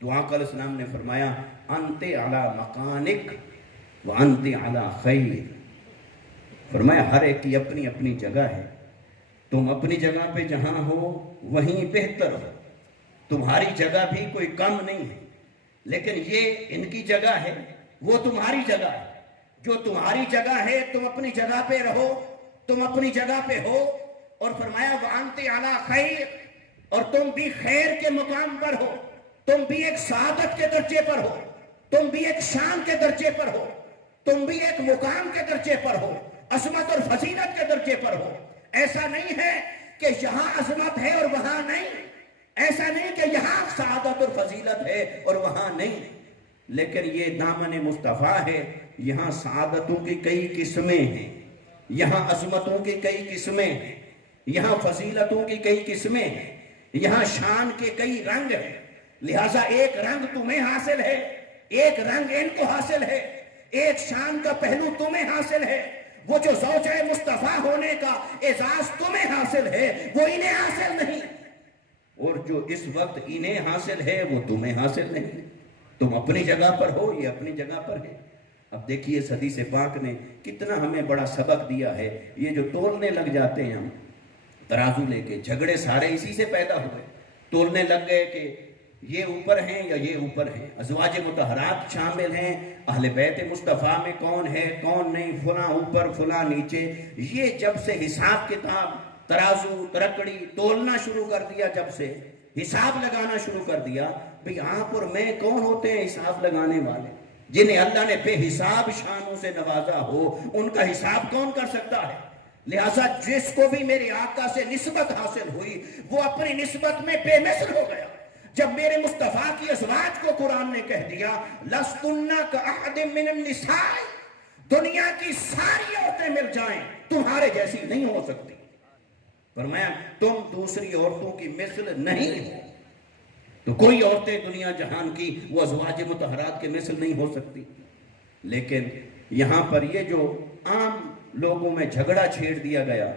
تو آقا علیہ السلام نے فرمایا انت علی مکانک وانت علی خیر، فرمایا ہر ایک کی اپنی اپنی جگہ ہے، تم اپنی جگہ پہ جہاں ہو وہیں بہتر ہو، تمہاری جگہ بھی کوئی کم نہیں ہے، لیکن یہ ان کی جگہ ہے، وہ تمہاری جگہ ہے، جو تمہاری جگہ ہے تم اپنی جگہ پہ رہو، تم اپنی جگہ پہ ہو، اور فرمایا وانت علی خیر، اور تم بھی خیر کے مقام پر ہو، تم بھی ایک سعادت کے درجے پر ہو، تم بھی ایک شان کے درجے پر ہو، تم بھی ایک مقام کے درجے پر ہو، عظمت اور فضیلت کے درجے پر ہو۔ ایسا نہیں ہے کہ یہاں عظمت ہے اور وہاں نہیں، ایسا نہیں کہ یہاں سعادت اور فضیلت ہے اور وہاں نہیں، لیکن یہ دامن مصطفیٰ ہے، یہاں سعادتوں کی کئی قسمیں ہیں، یہاں عظمتوں کی کئی قسمیں ہیں، یہاں فضیلتوں کی کئی قسمیں ہیں، یہاں شان کے کئی رنگ ہیں، لہٰذا ایک رنگ تمہیں حاصل ہے، ایک رنگ ان کو حاصل ہے، ایک شان کا پہلو تمہیں حاصل ہے، وہ جو زوجہ مصطفیٰ ہونے کا اعزاز تمہیں حاصل ہے وہ انہیں حاصل نہیں، اور جو اس وقت انہیں حاصل ہے وہ تمہیں حاصل نہیں، تم اپنی جگہ پر ہو، یہ اپنی جگہ پر ہے۔ اب دیکھیے حدیث پاک نے کتنا ہمیں بڑا سبق دیا ہے، یہ جو تولنے لگ جاتے ہیں ہم ترازو لے کے، جھگڑے سارے اسی سے پیدا ہوئے، تولنے لگ گئے کہ یہ اوپر ہیں یا یہ اوپر ہیں، ازواج مطہرات شامل ہیں، اہل بیت مصطفیٰ میں کون ہے کون نہیں، فلاں اوپر فلاں نیچے، یہ جب سے حساب کتاب ترازو ترکڑی تولنا شروع کر دیا، جب سے حساب لگانا شروع کر دیا. بھئی آپ اور میں کون ہوتے ہیں حساب لگانے والے؟ جنہیں اللہ نے بے حساب شانوں سے نوازا ہو ان کا حساب کون کر سکتا ہے؟ لہٰذا جس کو بھی میرے آقا سے نسبت حاصل ہوئی وہ اپنی نسبت میں بے مثل ہو گیا. جب میرے مصطفیٰ کی ازواج کو قرآن نے کہہ دیا لَسْتُنَّ كَأَحَدٍ مِّنَ النِّسَاءِ، دنیا کی ساری عورتیں مل جائیں تمہارے جیسی نہیں ہو سکتی. فرمایا تم دوسری عورتوں کی مثل نہیں ہو. تو کوئی عورتیں دنیا جہان کی وہ ازواج مطہرات کے مثل نہیں ہو سکتی. لیکن یہاں پر یہ جو عام لوگوں میں جھگڑا چھیڑ دیا گیا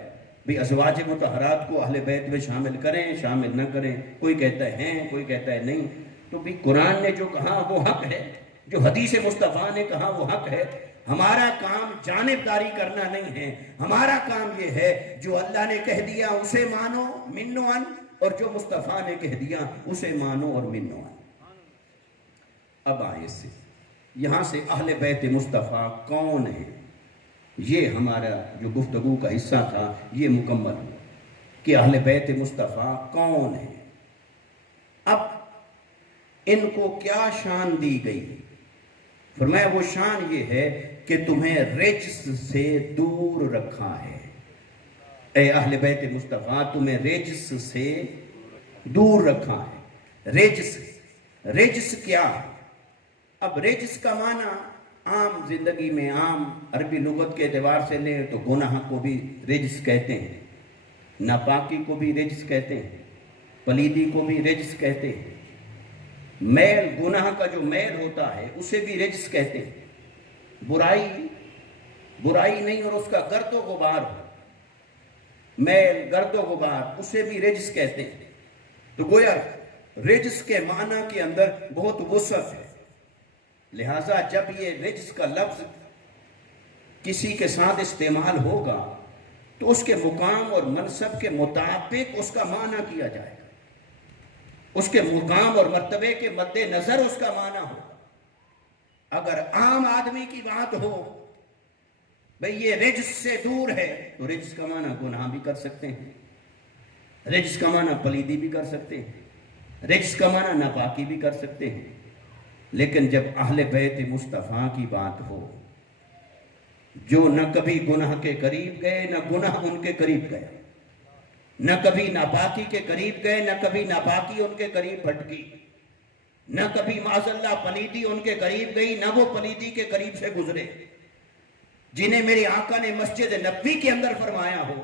بھی ازواج مطہرات کو اہل بیت میں شامل کریں شامل نہ کریں، کوئی کہتا ہے ہیں کوئی کہتا ہے نہیں. تو بھی قرآن نے جو کہا وہ حق ہے، جو حدیث مصطفیٰ نے کہا وہ حق ہے. ہمارا کام جانبداری کرنا نہیں ہے، ہمارا کام یہ ہے جو اللہ نے کہہ دیا اسے مانو منو ان، اور جو مصطفیٰ نے کہہ دیا اسے مانو اور منو ان. اب آئے سے یہاں سے اہل بیت مصطفیٰ کون ہے، یہ ہمارا جو گفتگو کا حصہ تھا یہ مکمل ہوا کہ اہل بیت مصطفیٰ کون ہے. اب ان کو کیا شان دی گئی؟ فرمایا وہ شان یہ ہے کہ تمہیں رجس سے دور رکھا ہے. اے اہل بیت مصطفیٰ تمہیں رجس سے دور رکھا ہے. رجس کیا ہے؟ اب رجس کا معنی عام زندگی میں عام عربی لغت کے اعتبار سے لیں تو گناہ کو بھی رجس کہتے ہیں، ناپاکی کو بھی رجس کہتے ہیں، پلیدی کو بھی رجس کہتے ہیں، میل گناہ کا جو میل ہوتا ہے اسے بھی رجس کہتے ہیں. برائی نہیں اور اس کا گرد و غبار ہو، میل گرد و غبار اسے بھی رجس کہتے ہیں. تو گویا رجس کے معنی کے اندر بہت وسعت ہے. لہٰذا جب یہ رجس کا لفظ کسی کے ساتھ استعمال ہوگا تو اس کے مقام اور منصب کے مطابق اس کا معنی کیا جائے گا، اس کے مقام اور مرتبے کے مد نظر اس کا معنی ہو. اگر عام آدمی کی بات ہو بھئی یہ رجس سے دور ہے تو رجس کا معنی گناہ بھی کر سکتے ہیں، رجس کا معنی پلیدی بھی کر سکتے ہیں، رجس کا معنی ناپاکی بھی کر سکتے ہیں. لیکن جب اہل بیت مصطفیٰ کی بات ہو جو نہ کبھی گناہ کے قریب گئے نہ گناہ ان کے قریب گئے، نہ کبھی ناپاکی کے قریب گئے نہ کبھی ناپاکی ان کے قریب بھٹکی، نہ کبھی معاذ اللہ پلیدی ان کے قریب گئی نہ وہ پلیدی کے قریب سے گزرے، جنہیں میرے آقا نے مسجد نبوی کے اندر فرمایا ہو،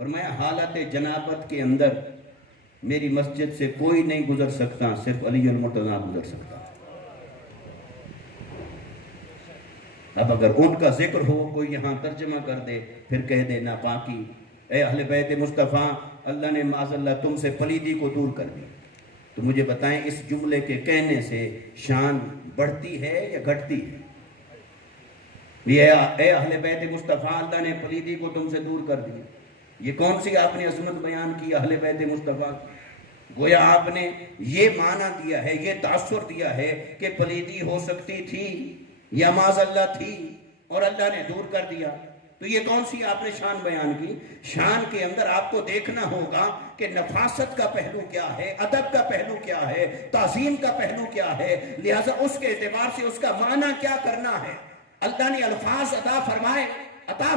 فرمایا حالت جنابت کے اندر میری مسجد سے کوئی نہیں گزر سکتا، صرف علی المرتضیٰ گزر سکتا. اب اگر ان کا ذکر ہو کوئی یہاں ترجمہ کر دے پھر کہہ دے ناپاکی، اے اہل بیت مصطفیٰ اللہ نے معاذ اللہ تم سے پلیدی کو دور کر دی، تو مجھے بتائیں اس جملے کے کہنے سے شان بڑھتی ہے یا گھٹتی ہے؟ اے اہل بیت مصطفیٰ اللہ نے پلیدی کو تم سے دور کر دی، یہ کون سی آپ نے عظمت بیان کی اہل بیت مصطفیٰ؟ گویا آپ نے یہ معنی دیا ہے، یہ تاثر دیا ہے کہ پلیدی ہو سکتی تھی یا معاذ اللہ تھی اور اللہ نے دور کر دیا. تو یہ کون سی آپ نے شان بیان کی؟ شان کے اندر آپ کو دیکھنا ہوگا کہ نفاست کا پہلو کیا ہے، ادب کا پہلو کیا ہے، تعظیم کا پہلو کیا ہے، لہٰذا اس کے اعتبار سے اس کا معنی کیا کرنا ہے. اللہ نے الفاظ عطا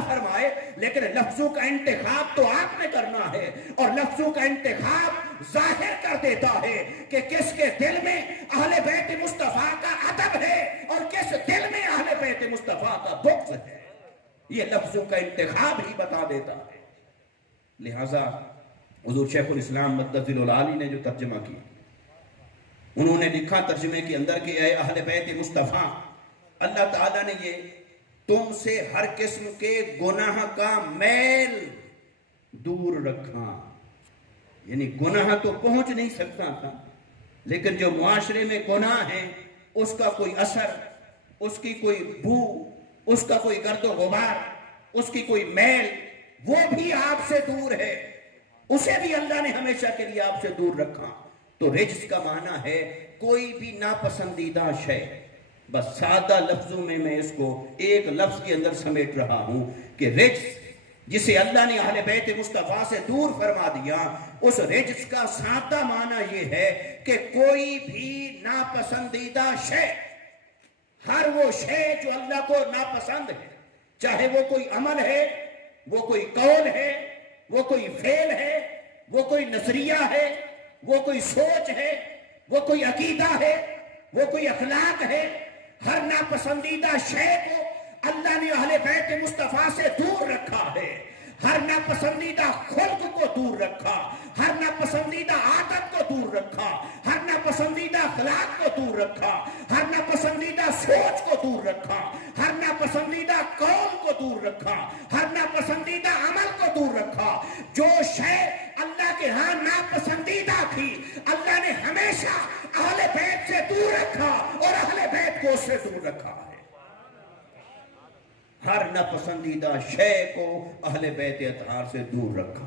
فرمائے لیکن لفظوں کا انتخاب تو آپ نے کرنا ہے، اور لفظوں کا انتخاب ظاہر کر دیتا ہے کہ کس کے دل میں اہل بیت مصطفیٰ کا ادب ہے اور کس دل میں اہل بیت مصطفیٰ کا بغض ہے. یہ لفظوں کا انتخاب ہی بتا دیتا ہے. لہٰذا حضور شیخ الاسلام مدثر العالی نے جو ترجمہ کیا انہوں نے لکھا ترجمے کے اندر کہ اے اہل بیت مصطفیٰ اللہ تعالیٰ نے یہ تم سے ہر قسم کے گناہ کا میل دور رکھا. یعنی گناہ تو پہنچ نہیں سکتا تھا لیکن جو معاشرے میں گناہ ہے اس کا کوئی اثر، اس کی کوئی بو، اس کا کوئی گرد و غبار، اس کی کوئی میل، وہ بھی آپ سے دور ہے، اسے بھی اللہ نے ہمیشہ کے لیے آپ سے دور رکھا. تو رجس کا معنی ہے کوئی بھی ناپسندیدہ شے. بس سادہ لفظوں میں اس کو ایک لفظ کے اندر سمیٹ رہا ہوں کہ رجس جسے اللہ نے اہل بیت مصطفیٰ سے دور فرما دیا، اس رجس کا سادہ معنی یہ ہے کہ کوئی بھی ناپسندیدہ شے، ہر وہ شے جو اللہ کو ناپسند ہے، چاہے وہ کوئی عمل ہے، وہ کوئی قول ہے، وہ کوئی فعل ہے، وہ کوئی نظریہ ہے، وہ کوئی سوچ ہے، وہ کوئی عقیدہ ہے، وہ کوئی اخلاق ہے، ہر ناپسندیدہ شے کو اللہ نے اہل بیت مصطفیٰ سے دور رکھا ہے۔ ہر ناپسندیدہ خلق کو دور رکھا، ہر ناپسندیدہ عادت کو دور رکھا، ہر ناپسندیدہ اخلاق کو دور رکھا، ہر ناپسندیدہ سوچ کو دور رکھا، ہر ناپسندیدہ قول کو دور رکھا، ہر ناپسندیدہ عمل کو دور رکھا۔ جو شے اللہ کے ہاں ناپسندیدہ تھی، اللہ نے ہمیشہ اہل بیت سے دور رکھا اور اہل بیت کو اس سے دور رکھا ہے۔ ہر ناپسندیدہ شے کو اہل بیت اطہار سے دور رکھا۔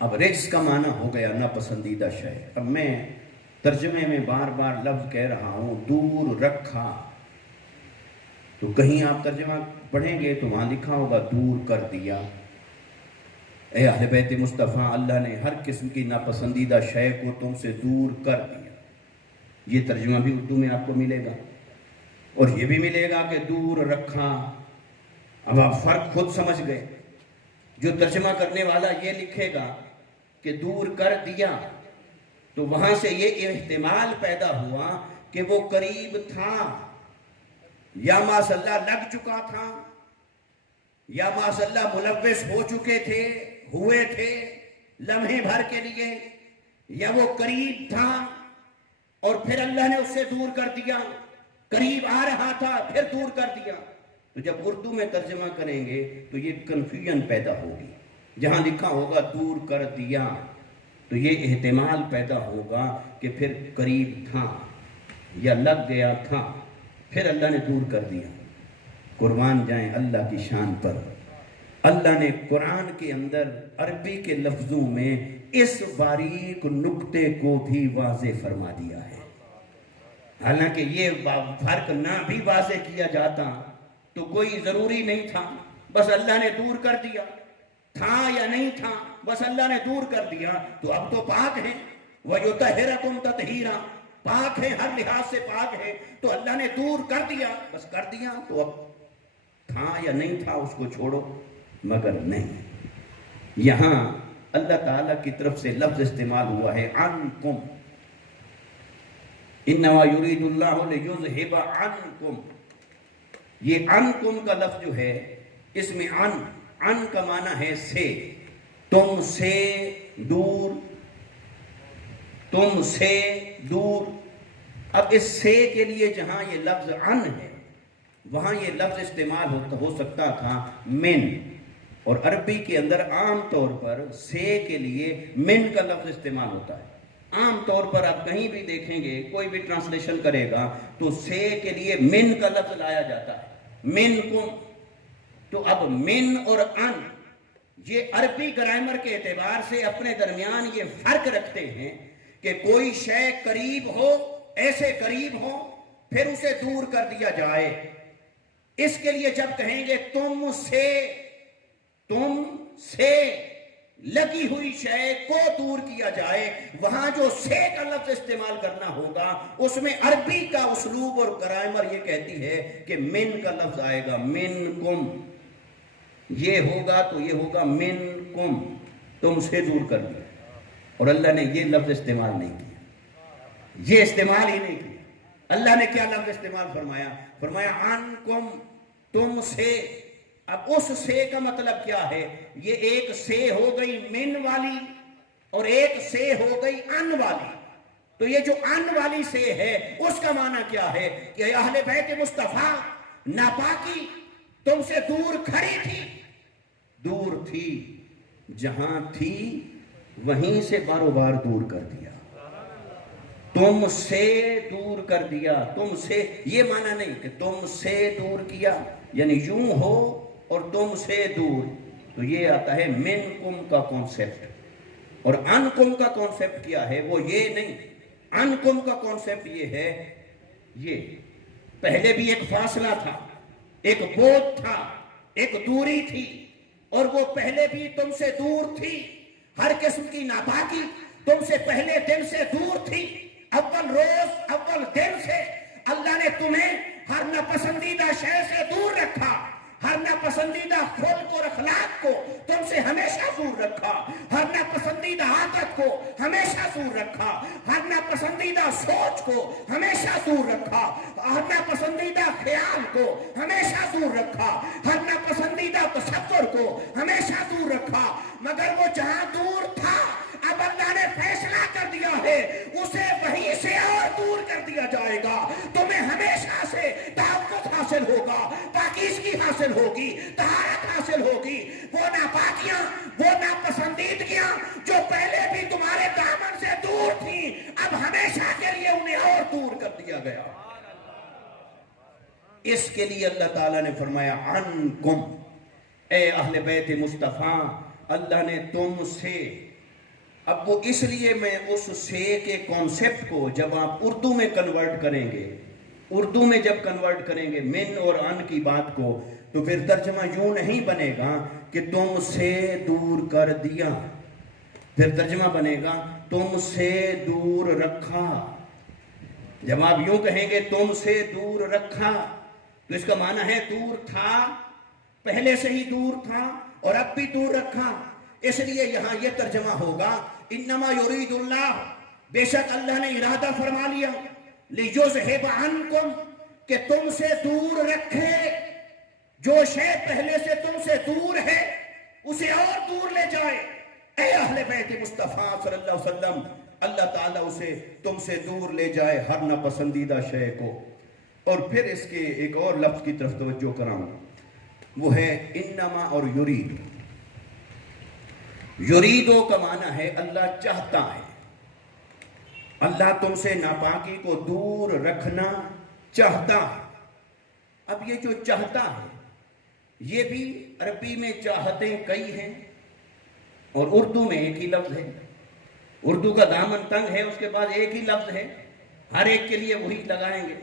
اب رجس کا معنی ہو گیا ناپسندیدہ شے۔ اب میں ترجمے میں بار بار لفظ کہہ رہا ہوں، دور رکھا، تو کہیں آپ ترجمہ پڑھیں گے تو وہاں لکھا ہوگا دور کر دیا۔ اے اہل بیت مصطفیٰ، اللہ نے ہر قسم کی ناپسندیدہ شے کو تم سے دور کر دیا۔ یہ ترجمہ بھی اردو میں آپ کو ملے گا، اور یہ بھی ملے گا کہ دور رکھا۔ اب آپ فرق خود سمجھ گئے۔ جو ترجمہ کرنے والا یہ لکھے گا کہ دور کر دیا، تو وہاں سے یہ احتمال پیدا ہوا کہ وہ قریب تھا، یا ماشاءاللہ لگ چکا تھا، یا ماشاءاللہ ملوث ہو چکے تھے، ہوئے تھے لمحے بھر کے لیے، یا وہ قریب تھا اور پھر اللہ نے اس سے دور کر دیا، قریب آ رہا تھا پھر دور کر دیا۔ تو جب اردو میں ترجمہ کریں گے تو یہ کنفیوژن پیدا ہوگی۔ جہاں لکھا ہوگا دور کر دیا تو یہ احتمال پیدا ہوگا کہ پھر قریب تھا یا لگ گیا تھا، پھر اللہ نے دور کر دیا۔ قربان جائیں اللہ کی شان پر، اللہ نے قرآن کے اندر عربی کے لفظوں میں اس باریک نکتے کو بھی واضح فرما دیا ہے۔ حالانکہ یہ فرق نہ بھی واضح کیا جاتا تو کوئی ضروری نہیں تھا، بس اللہ نے دور کر دیا، تھا یا نہیں تھا بس اللہ نے دور کر دیا، تو اب تو پاک ہیں، وَيُطَهِّرَكُمْ تَطْهِيرًا، پاک ہیں، ہر لحاظ سے پاک ہے، تو اللہ نے دور کر دیا، بس کر دیا، تو اب تھا یا نہیں تھا اس کو چھوڑو، مگر نہیں۔ یہاں اللہ تعالیٰ کی طرف سے لفظ استعمال ہوا ہے عنکم، انما یرید اللہ لیذہب عنکم۔ یہ عنکم کا لفظ جو ہے، اس میں عن کا معنی ہے سے، تم سے دور، تم سے دور۔ اب اس سے کے لیے جہاں یہ لفظ عن ہے، وہاں یہ لفظ استعمال ہو سکتا تھا من، اور عربی کے اندر عام طور پر سے کے لیے من کا لفظ استعمال ہوتا ہے۔ عام طور پر آپ کہیں بھی دیکھیں گے، کوئی بھی ٹرانسلیشن کرے گا تو سے کے لیے من کا لفظ لایا جاتا ہے، من کم۔ تو اب من اور ان یہ عربی گرامر کے اعتبار سے اپنے درمیان یہ فرق رکھتے ہیں کہ کوئی شے قریب ہو، ایسے قریب ہو، پھر اسے دور کر دیا جائے۔ اس کے لیے جب کہیں گے تم سے لگی ہوئی شے کو دور کیا جائے، وہاں جو سے کا لفظ استعمال کرنا ہوگا، اس میں عربی کا اسلوب اور گرامر یہ کہتی ہے کہ من کا لفظ آئے گا، من کم، یہ ہوگا تو یہ ہوگا من کم، تم سے دور کر دیا۔ اور اللہ نے یہ لفظ استعمال نہیں کیا، یہ استعمال ہی نہیں کیا۔ اللہ نے کیا لفظ استعمال فرمایا؟ فرمایا عن کم، تم سے۔ اب اس سے کا مطلب کیا ہے؟ یہ ایک سے ہو گئی من والی اور ایک سے ہو گئی ان والی۔ تو یہ جو ان والی سے ہے اس کا معنی کیا ہے کہ اہل بیت مصطفیٰ ناپاکی تم سے دور کھڑی تھی، دور تھی، جہاں تھی وہیں سے بارو بار دور کر دیا، تم سے دور کر دیا۔ تم سے یہ معنی نہیں کہ تم سے دور کیا یعنی یوں ہو اور تم سے دور، تو یہ آتا ہے من کم کا کانسیپٹ۔ اور ان کم کا کانسیپٹ کیا ہے؟ وہ یہ نہیں، ان کم کا کانسیپٹ یہ ہے، یہ پہلے بھی ایک فاصلہ تھا، ایک بوجھ تھا، ایک دوری تھی، اور وہ پہلے بھی تم سے دور تھی، ہر قسم کی ناپاکی تم سے پہلے دن سے دور تھی، اول روز اول دن سے اللہ نے تمہیں ہر ناپسندیدہ شے سے دور رکھا، ہر ناپسندیدہ خلق اور اخلاق کو تم سے ہمیشہ دور رکھا، ہر ناپسندیدہ عادت کو ہمیشہ دور رکھا، ہر ناپسندیدہ سوچ کو ہمیشہ دور رکھا، ہر ناپسندیدہ خیال کو ہمیشہ دور رکھا، ہر ناپسندیدہ تصور کو ہمیشہ دور رکھا۔ مگر وہ جہاں دور تھا اب اللہ نے فیصلہ کر دیا ہے اسے وہیں سے اور دور کر دیا جائے گا، تمہیں ہمیشہ سے تحفظ حاصل ہوگا، پاکیزگی حاصل ہوگی، طہارت حاصل ہوگی۔ وہ ناپاکیاں، وہ ناپسندیدگیاں جو پہلے بھی تمہارے دامن سے دور تھیں اب ہمیشہ کے لیے انہیں اور دور کر دیا گیا۔ اس کے لیے اللہ تعالیٰ نے فرمایا عنکم، اے اہل بیت مصطفیٰ، اللہ نے تم سے، اب وہ اس لیے میں اس سے کے کانسیپٹ کو جب آپ اردو میں کنورٹ کریں گے، اردو میں جب کنورٹ کریں گے من اور ان کی بات کو، تو پھر ترجمہ یوں نہیں بنے گا کہ تم سے دور کر دیا، پھر ترجمہ بنے گا تم سے دور رکھا۔ جب آپ یوں کہیں گے تم سے دور رکھا تو اس کا معنی ہے دور تھا، پہلے سے ہی دور تھا اور اب بھی دور رکھا۔ اس لیے یہاں یہ ترجمہ ہوگا انما یرید اللہ، بے شک اللہ نے ارادہ فرما لیا، لیذھب عنکم، کہ تم سے دور رکھے، جو شے پہلے سے تم سے دور ہے اسے اور دور لے جائے۔ اے اہل بیت مصطفیٰ صلی اللہ علیہ وسلم، اللہ تعالیٰ اسے تم سے دور لے جائے ہر ناپسندیدہ شے کو۔ اور پھر اس کے ایک اور لفظ کی طرف توجہ کراؤں، وہ ہے انما اور یرید۔ یریدو کا معنی ہے اللہ چاہتا ہے، اللہ تم سے ناپاکی کو دور رکھنا چاہتا ہے۔ اب یہ جو چاہتا ہے یہ بھی عربی میں چاہتیں کئی ہیں اور اردو میں ایک ہی لفظ ہے، اردو کا دامن تنگ ہے، اس کے بعد ایک ہی لفظ ہے، ہر ایک کے لیے وہی لگائیں گے۔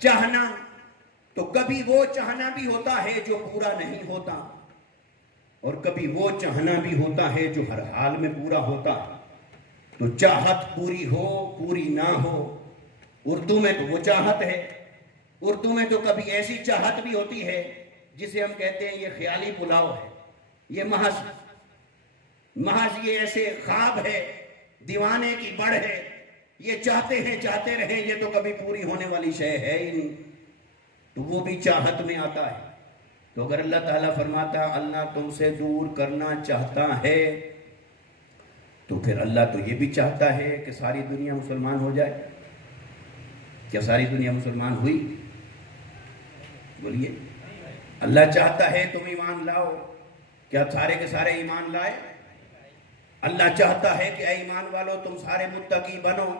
چاہنا تو کبھی وہ چاہنا بھی ہوتا ہے جو پورا نہیں ہوتا، اور کبھی وہ چاہنا بھی ہوتا ہے جو ہر حال میں پورا ہوتا ہے۔ تو چاہت پوری ہو پوری نہ ہو، اردو میں تو وہ چاہت ہے، اردو میں تو کبھی ایسی چاہت بھی ہوتی ہے جسے ہم کہتے ہیں یہ خیالی پلاؤ ہے، یہ محض یہ ایسے خواب ہے، دیوانے کی بڑھ ہے، یہ چاہتے ہیں چاہتے رہیں، یہ تو کبھی پوری ہونے والی شے ہے ہی نہیں، تو وہ بھی چاہت میں آتا ہے۔ تو اگر اللہ تعالیٰ فرماتا اللہ تم سے دور کرنا چاہتا ہے تو پھر اللہ تو یہ بھی چاہتا ہے کہ ساری دنیا مسلمان ہو جائے۔ کیا ساری دنیا مسلمان ہوئی؟ بولیے، اللہ چاہتا ہے تم ایمان لاؤ، کیا سارے کے سارے ایمان لائے؟ اللہ چاہتا ہے کہ اے ایمان والو تم سارے متقی بنو،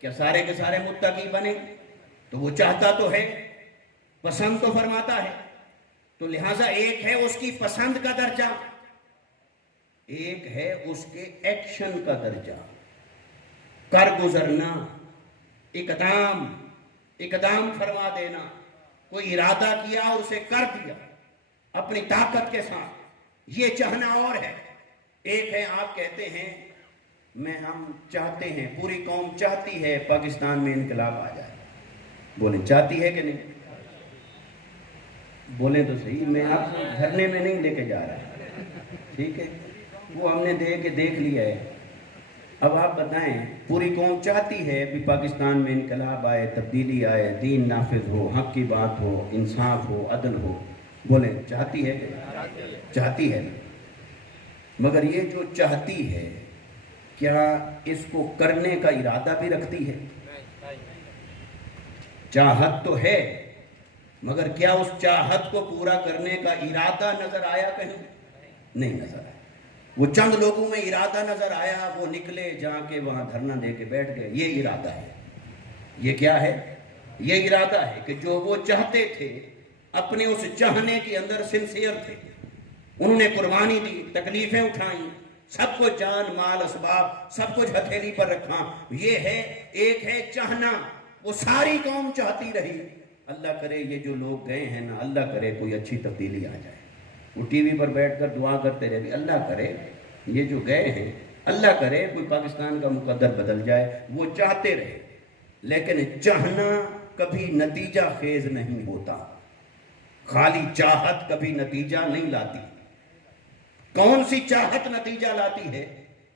کیا سارے کے سارے متقی بنے؟ تو وہ چاہتا تو ہے، پسند تو فرماتا ہے، تو لہٰذا ایک ہے اس کی پسند کا درجہ، ایک ہے اس کے ایکشن کا درجہ، کر گزرنا، اقدام فرما دینا، کوئی ارادہ کیا اور اسے کر دیا اپنی طاقت کے ساتھ، یہ چاہنا اور ہے۔ ایک ہے آپ کہتے ہیں ہم چاہتے ہیں، پوری قوم چاہتی ہے پاکستان میں انقلاب آ جائے، بولیں چاہتی ہے کہ نہیں؟ بولیں تو صحیح، میں آپ دھرنے میں نہیں لے کے جا رہا، ٹھیک ہے، وہ ہم نے دیکھ لیا ہے۔ اب آپ بتائیں، پوری قوم چاہتی ہے کہ پاکستان میں انقلاب آئے، تبدیلی آئے، دین نافذ ہو، حق کی بات ہو، انصاف ہو، عدل ہو، بولیں چاہتی ہے کہ چاہتی ہے؟ مگر یہ جو چاہتی ہے کیا اس کو کرنے کا ارادہ بھی رکھتی ہے؟ چاہت تو ہے مگر کیا اس چاہت کو پورا کرنے کا ارادہ نظر آیا کہیں؟ نہیں نظر آیا۔ وہ چند لوگوں میں ارادہ نظر آیا، وہ نکلے جا کے وہاں دھرنا دے کے بیٹھ گئے، یہ ارادہ ہے۔ یہ کیا ہے؟ یہ ارادہ ہے کہ جو وہ چاہتے تھے اپنے اس چاہنے کے اندر سنسیئر تھے، انہوں نے قربانی دی، تکلیفیں اٹھائیں، سب کو جان مال اسباب سب کچھ ہتھیلی پر رکھا۔ یہ ہے، ایک ہے چاہنا، وہ ساری قوم چاہتی رہی۔ اللہ کرے یہ جو لوگ گئے ہیں نا، اللہ کرے کوئی اچھی تبدیلی آ جائے، وہ ٹی وی پر بیٹھ کر دعا کرتے رہے، اللہ کرے یہ جو گئے ہیں، اللہ کرے کوئی پاکستان کا مقدر بدل جائے، وہ چاہتے رہے، لیکن چاہنا کبھی نتیجہ خیز نہیں ہوتا، خالی چاہت کبھی نتیجہ نہیں لاتی۔ کون سی چاہت نتیجہ لاتی ہے؟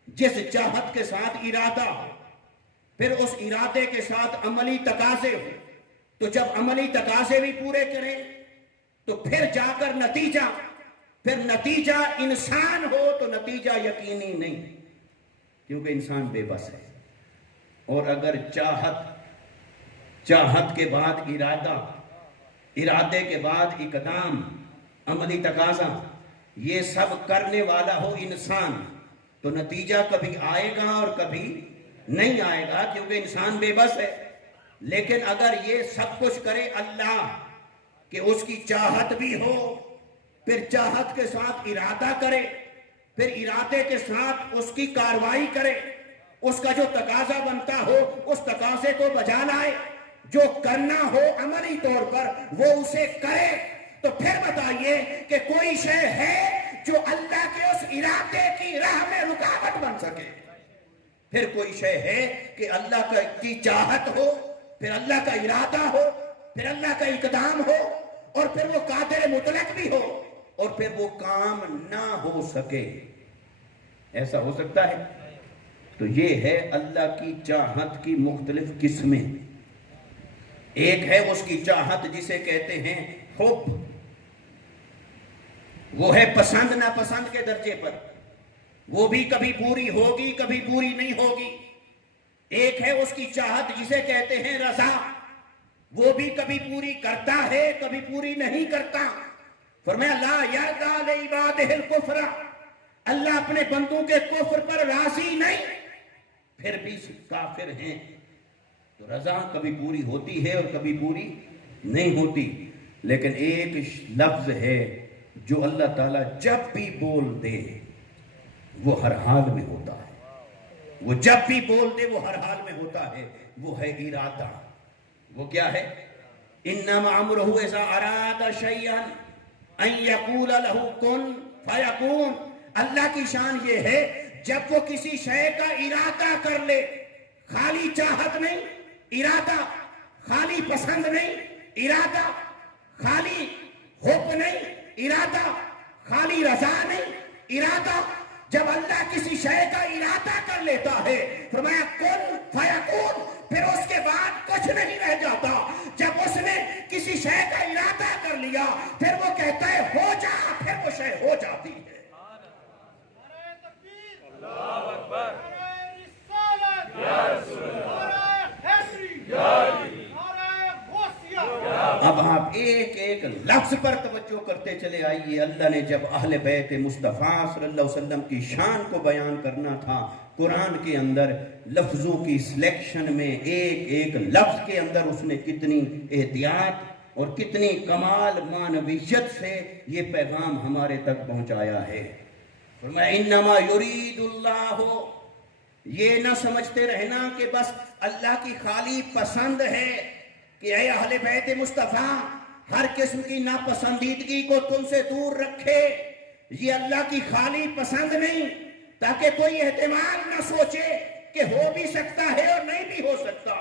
جس چاہت کے ساتھ ارادہ ہو، پھر اس ارادے کے ساتھ عملی تقاضے ہو، تو جب عملی تقاضے بھی پورے کریں تو پھر جا کر نتیجہ، پھر نتیجہ انسان ہو تو نتیجہ یقینی نہیں، کیونکہ انسان بے بس ہے۔ اور اگر چاہت کے بعد ارادہ، ارادے کے بعد اقدام، عملی تقاضا، یہ سب کرنے والا ہو انسان، تو نتیجہ کبھی آئے گا اور کبھی نہیں آئے گا، کیونکہ انسان بے بس ہے۔ لیکن اگر یہ سب کچھ کرے اللہ، کہ اس کی چاہت بھی ہو، پھر چاہت کے ساتھ ارادہ کرے، پھر ارادے کے ساتھ اس کی کاروائی کرے، اس کا جو تقاضا بنتا ہو اس تقاضے کو بجا لائے، جو کرنا ہو عملی طور پر وہ اسے کرے، تو پھر بتائیے کہ کوئی شے ہے جو اللہ کے اس ارادے کی راہ میں رکاوٹ بن سکے؟ پھر کوئی شے ہے کہ اللہ کی چاہت ہو، پھر اللہ کا ارادہ ہو، پھر اللہ کا اقدام ہو، اور پھر وہ قادر مطلق بھی ہو، اور پھر وہ کام نہ ہو سکے؟ ایسا ہو سکتا ہے؟ تو یہ ہے اللہ کی چاہت کی مختلف قسمیں۔ ایک ہے اس کی چاہت جسے کہتے ہیں حب، وہ ہے پسند ناپسند کے درجے پر، وہ بھی کبھی پوری ہوگی کبھی پوری نہیں ہوگی۔ ایک ہے اس کی چاہت جسے کہتے ہیں رضا، وہ بھی کبھی پوری کرتا ہے کبھی پوری نہیں کرتا۔ فرمایا لا یرضی لعبادہ الکفر، اللہ اپنے بندوں کے کفر پر راضی نہیں، پھر بھی کافر ہیں، تو رضا کبھی پوری ہوتی ہے اور کبھی پوری نہیں ہوتی۔ لیکن ایک لفظ ہے جو اللہ تعالیٰ جب بھی بول دے وہ ہر حال میں ہوتا ہے، وہ جب بھی بول دے وہ ہر حال میں ہوتا ہے، وہ ہے ارادہ۔ وہ کیا ہے؟ انما امرہ اذا اراد شیئا ان یقول لہ کن فیکون۔ اللہ کی شان یہ ہے جب وہ کسی شے کا ارادہ کر لے، خالی چاہت نہیں، ارادہ، خالی پسند نہیں، ارادہ، خالی حب نہیں، ارادہ، خالی رضا نہیں، ارادہ، جب اللہ کسی شے کا ارادہ کر لیتا ہے فرمایا کن فیکون، پھر اس کے بعد کچھ نہیں رہ جاتا۔ جب اس نے کسی شے کا ارادہ کر لیا پھر وہ کہتا ہے ہو جا، پھر وہ شے ہو جاتی ہے۔ اللہ اکبر، اب آپ ایک ایک لفظ پر توجہ کرتے چلے آئیے۔ اللہ نے جب اہل بیت مصطفیٰ صلی اللہ علیہ وسلم کی شان کو بیان کرنا تھا، قرآن کے اندر لفظوں کی سلیکشن میں ایک ایک لفظ کے اندر اس نے کتنی احتیاط اور کتنی کمال معنویت سے یہ پیغام ہمارے تک پہنچایا ہے۔ فرمایا انما یرید اللہ، یہ نہ سمجھتے رہنا کہ بس اللہ کی خالی پسند ہے کہ اے اہل بیت مصطفیٰ ہر قسم کی ناپسندیدگی کو تم سے دور رکھے، یہ اللہ کی خالی پسند نہیں، تاکہ کوئی احتمال نہ سوچے کہ ہو بھی سکتا ہے اور نہیں بھی ہو سکتا۔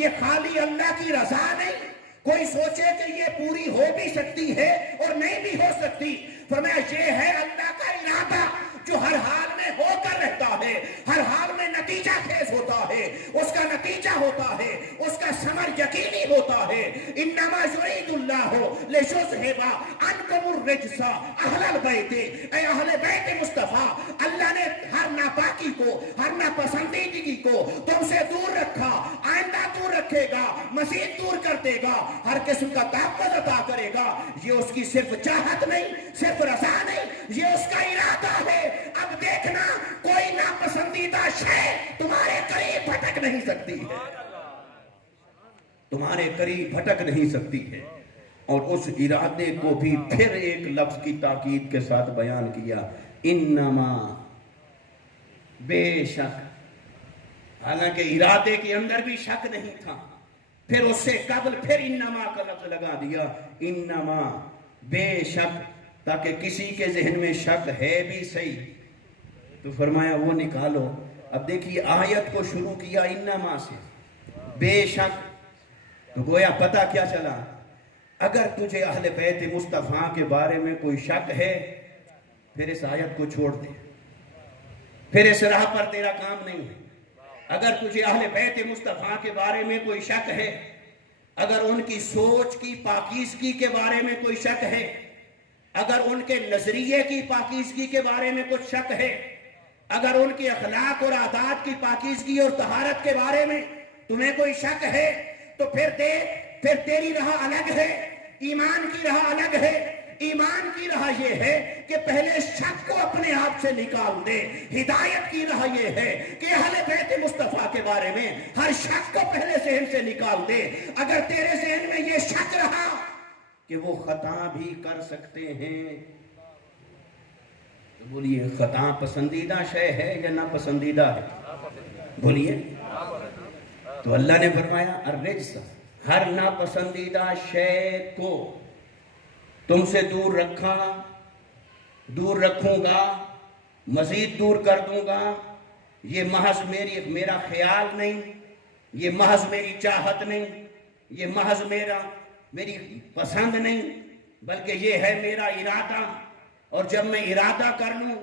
یہ خالی اللہ کی رضا نہیں، کوئی سوچے کہ یہ پوری ہو بھی سکتی ہے اور نہیں بھی ہو سکتی۔ فرمایا یہ ہے اللہ کا ارادہ جو ہر حال میں ہو کر رہتا ہے، ہر حال میں نتیجہ خیز ہوتا ہے، اس کا نتیجہ ہوتا ہے، اس کا ثمر یقینی ہوتا ہے۔ انما یرید اللہ لیذھب عنکم الرجس اہل البیت، اے اہل بیت مصطفیٰ اللہ نے ہر ناپاکی کو، ہر ناپسندیدگی کو تم سے دور رکھا، آئندہ دور رکھے گا، مزید دور کر دے گا، ہر قسم کا تحفظ عطا کرے گا۔ یہ اس کی صرف چاہت نہیں، صرف رضا نہیں، یہ اس کا ارادہ ہے۔ اب دیکھنا کوئی ناپسندیدہ شے تمہارے قریب بھٹک نہیں سکتی ہے، تمہارے قریب بھٹک نہیں سکتی ہے۔ اور اس ارادے کو بھی پھر ایک لفظ کی تاکید کے ساتھ بیان کیا، انما، بے شک، حالانکہ ارادے کے اندر بھی شک نہیں تھا، پھر اس سے قبل پھر انما کا لفظ لگا دیا، انما، بے شک، تاکہ کسی کے ذہن میں شک ہے بھی صحیح تو فرمایا وہ نکالو. اب دیکھیے آیت کو شروع کیا انما سے، بے شک. تو گویا پتہ کیا چلا، اگر تجھے اہل بیت مصطفیٰ کے بارے میں کوئی شک ہے پھر اس آیت کو چھوڑ دے، پھر اس راہ پر تیرا کام نہیں ہے. اگر تجھے اہل بیت مصطفیٰ کے بارے میں کوئی شک ہے، اگر ان کی سوچ کی پاکیزگی کے بارے میں کوئی شک ہے، اگر ان کے نظریے کی پاکیزگی کے بارے میں کچھ شک ہے، اگر ان کے اخلاق اور عادات کی پاکیزگی اور طہارت کے بارے میں تمہیں کوئی شک ہے تو پھر تیری راہ الگ ہے، ایمان کی راہ الگ ہے. ایمان کی راہ یہ ہے کہ پہلے شک کو اپنے آپ سے نکال دے. ہدایت کی راہ یہ ہے کہ اہل بیت مصطفیٰ کے بارے میں ہر شک کو پہلے ذہن سے نکال دے. اگر تیرے ذہن میں یہ شک رہا کہ وہ خطا بھی کر سکتے ہیں تو بولیے خطا پسندیدہ شے ہے یا ناپسندیدہ ہے؟ بولیے. تو اللہ نے فرمایا الرجس، ہر ناپسندیدہ شے کو تم سے دور رکھوں گا، مزید دور کر دوں گا. یہ محض میرا خیال نہیں، یہ محض میری چاہت نہیں، یہ محض میری پسند نہیں، بلکہ یہ ہے میرا ارادہ. اور جب میں ارادہ کر لوں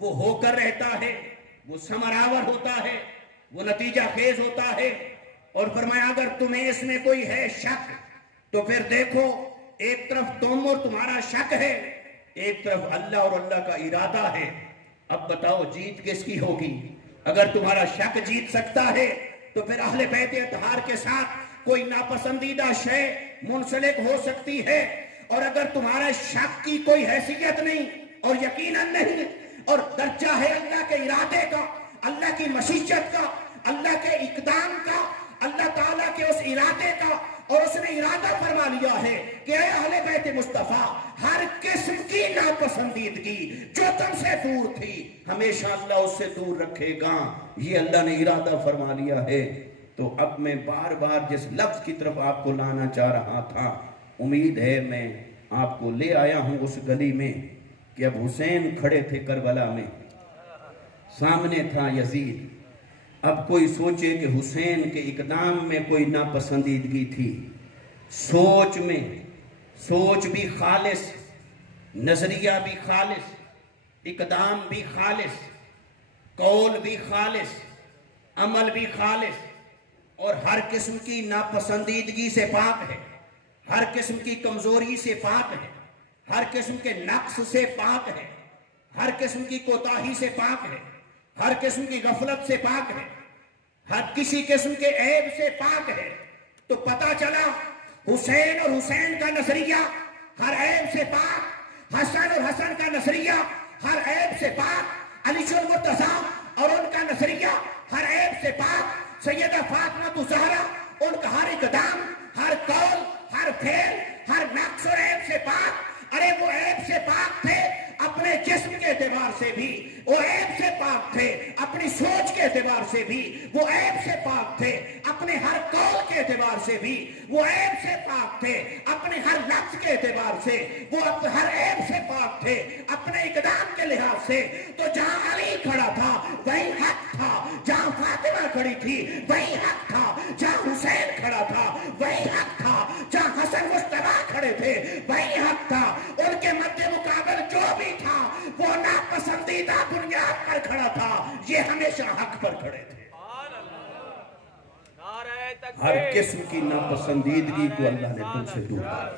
وہ ہو کر رہتا ہے، وہ ثمرآور ہوتا ہے، وہ نتیجہ خیز ہوتا ہے. اور فرمایا اگر تمہیں اس میں کوئی ہے شک تو پھر دیکھو، ایک طرف تم اور تمہارا شک ہے، ایک طرف اللہ اور اللہ کا ارادہ ہے. اب بتاؤ جیت کس کی ہوگی؟ اگر تمہارا شک جیت سکتا ہے تو پھر اہل بیت اطہار کے ساتھ کوئی ناپسندیدہ شے منسلک ہو سکتی ہے. اور اگر تمہارا شک کی کوئی حیثیت نہیں اور یقیناً نہیں اور درجہ ہے اللہ کے ارادے کا، اللہ کی مشیت کا، اللہ کے اقدام کا، اللہ تعالیٰ کے اس ارادے کا، اور اس نے ارادہ فرما لیا ہے کہ اے اہل بیت مصطفیٰ ہر قسم کی ناپسندیدگی جو تم سے دور تھی ہمیشہ اللہ اس سے دور رکھے گا. یہ اللہ نے ارادہ فرما لیا ہے. تو اب میں بار بار جس لفظ کی طرف آپ کو لانا چاہ رہا تھا، امید ہے میں آپ کو لے آیا ہوں اس گلی میں کہ اب حسین کھڑے تھے کربلا میں، سامنے تھا یزید. اب کوئی سوچے کہ حسین کے اقدام میں کوئی ناپسندیدگی تھی، سوچ بھی خالص، نظریہ بھی خالص، اقدام بھی خالص، قول بھی خالص، عمل بھی خالص، اور ہر قسم کی ناپسندیدگی سے پاک ہے، ہر قسم کی کمزوری سے پاک ہے، ہر قسم کے نقص سے پاک ہے، ہر قسم کی کوتاہی سے پاک ہے، ہر قسم کی غفلت سے پاک ہے، ہر کسی قسم کے عیب سے پاک ہے. تو پتا چلا حسین اور حسین کا نظریہ ہر عیب سے پاک، حسن اور حسن کا نظریہ ہر عیب سے پاک، علی المرتضیٰ اور ان کا نظریہ ہر عیب سے پاک، سیدہ فاطمہ الزہرا ان کا ہر اقدام، ہر قول، ہر فعل، ہر نقص اور عیب سے پاک. ارے وہ عیب سے پاک تھے اپنے جسم کے اعتبار سے بھی، وہ عیب سے پاک تھے اپنی سوچ کے اعتبار سے بھی، وہ عیب سے پاک تھے اپنے ہر قول کے اعتبار سے بھی، وہ عیب سے پاک تھے اپنے ہر لفظ کے اعتبار سے، وہ ہر عیب سے پاک تھے اپنے اقدام کے لحاظ سے. تو جہاں علی کھڑا تھا وہی حق تھا، جہاں فاطمہ کھڑی تھی وہی حق تھا، جہاں حسین کھڑا تھا وہی حق تھا، جہاں حسن مجتبیٰ کھڑے تھے وہی حق تھا. ان کے مد مقابل جو بھی تھا وہ ناپسندیدہ بنیاد پر کھڑا تھا، یہ ہمیشہ حق پر کھڑے تھے. ہر قسم کی ناپسندیدگی کو اللہ نے تم سے دور کیا.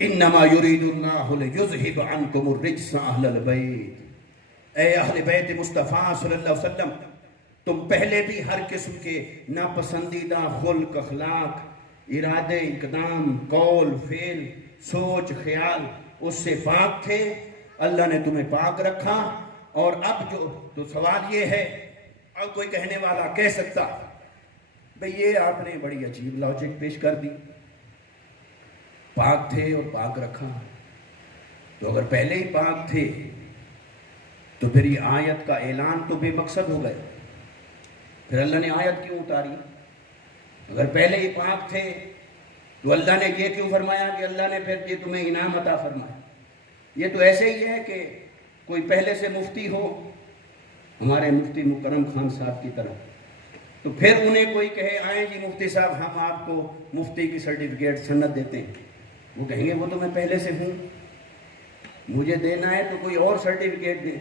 انما یرید اللہ لیذھب عنکم الرجس اہل البیت. اے اہل بیت مصطفیٰ صلی اللہ علیہ وسلم، تم پہلے بھی ہر قسم کے ناپسندیدہ خلق، اخلاق، ارادے، اقدام، قول، فعل، سوچ، خیال اس سے پاک تھے. اللہ نے تمہیں پاک رکھا. اور اب تو سوال یہ ہے، اب کوئی کہنے والا کہہ سکتا بھئی یہ آپ نے بڑی عجیب لاجک پیش کر دی، پاک تھے اور پاک رکھا. تو اگر پہلے ہی پاک تھے تو پھر یہ آیت کا اعلان تو بے مقصد ہو گئے. پھر اللہ نے آیت کیوں اتاری؟ اگر پہلے ہی پاک تھے تو اللہ نے یہ کیوں فرمایا کہ اللہ نے پھر یہ تمہیں انعام عطا فرمایا؟ یہ تو ایسے ہی ہے کہ کوئی پہلے سے مفتی ہو، ہمارے مفتی مکرم خان صاحب کی طرح، تو پھر انہیں کوئی کہے آئیں جی مفتی صاحب ہم آپ کو مفتی کی سرٹیفکیٹ سند دیتے ہیں، وہ کہیں گے وہ تو میں پہلے سے ہوں، مجھے دینا ہے تو کوئی اور سرٹیفکیٹ دیں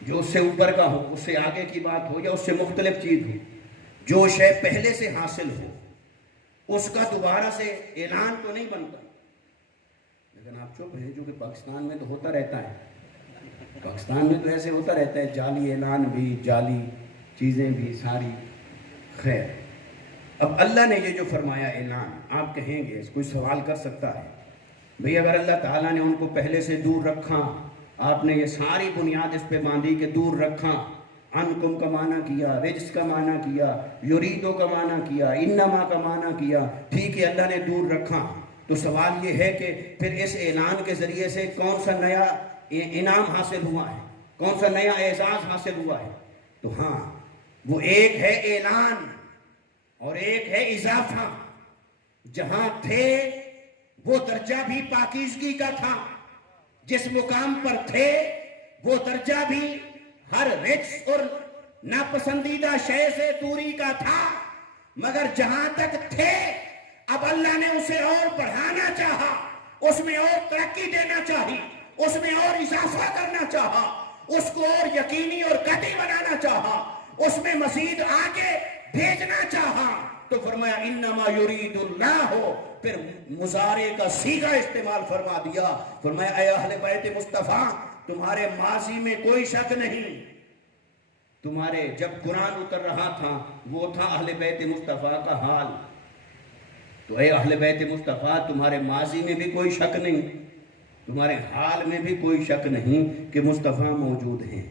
جو اس سے اوپر کا ہو، اس سے آگے کی بات ہو یا اس سے مختلف چیز ہو، جو شے پہلے سے حاصل ہو اس کا دوبارہ سے اعلان تو نہیں بنتا۔ لیکن آپ چپ ہیں، جو کہ پاکستان میں تو ہوتا رہتا ہے، پاکستان میں تو ایسے ہوتا رہتا ہے، جعلی اعلان بھی، جعلی چیزیں بھی ساری۔ خیر، اب اللہ نے یہ جو فرمایا اعلان، آپ کہیں گے کوئی سوال کر سکتا ہے بھئی اگر اللہ تعالیٰ نے ان کو پہلے سے دور رکھا، آپ نے یہ ساری بنیاد اس پہ باندھی کہ دور رکھا، انکم کا معنی کیا، رجس کا معنی کیا، یریدو کا معنی کیا، انما کا معنی کیا، ٹھیک ہے اللہ نے دور رکھا، تو سوال یہ ہے کہ پھر اس اعلان کے ذریعے سے کون سا نیا انعام حاصل ہوا ہے، کون سا نیا اعزاز حاصل ہوا ہے؟ تو ہاں، وہ ایک ہے اعلان اور ایک ہے اضافہ۔ جہاں تھے وہ درجہ بھی پاکیزگی کا تھا، جس مقام پر تھے وہ درجہ بھی ہر رجس اور ناپسندیدہ شے سے دوری کا تھا، مگر جہاں تک تھے اب اللہ نے اسے اور بڑھانا چاہا، اس میں اور ترقی دینا چاہی، اس میں اور اضافہ کرنا چاہا، اس کو اور یقینی اور قطعی بنانا چاہا، اس میں مزید آگے بھیجنا چاہا، تو فرمایا انما یرید اللہ، پھر مضارع کا صیغہ استعمال فرما دیا، فرمایا اے اہل بیت مصطفیٰ تمہارے ماضی میں کوئی شک نہیں، تمہارے جب قرآن اتر رہا تھا وہ تھا اہل بیت مصطفیٰ کا حال، تو اے اہل بیت مصطفیٰ تمہارے ماضی میں بھی کوئی شک نہیں، تمہارے حال میں بھی کوئی شک نہیں کہ مصطفیٰ موجود ہیں،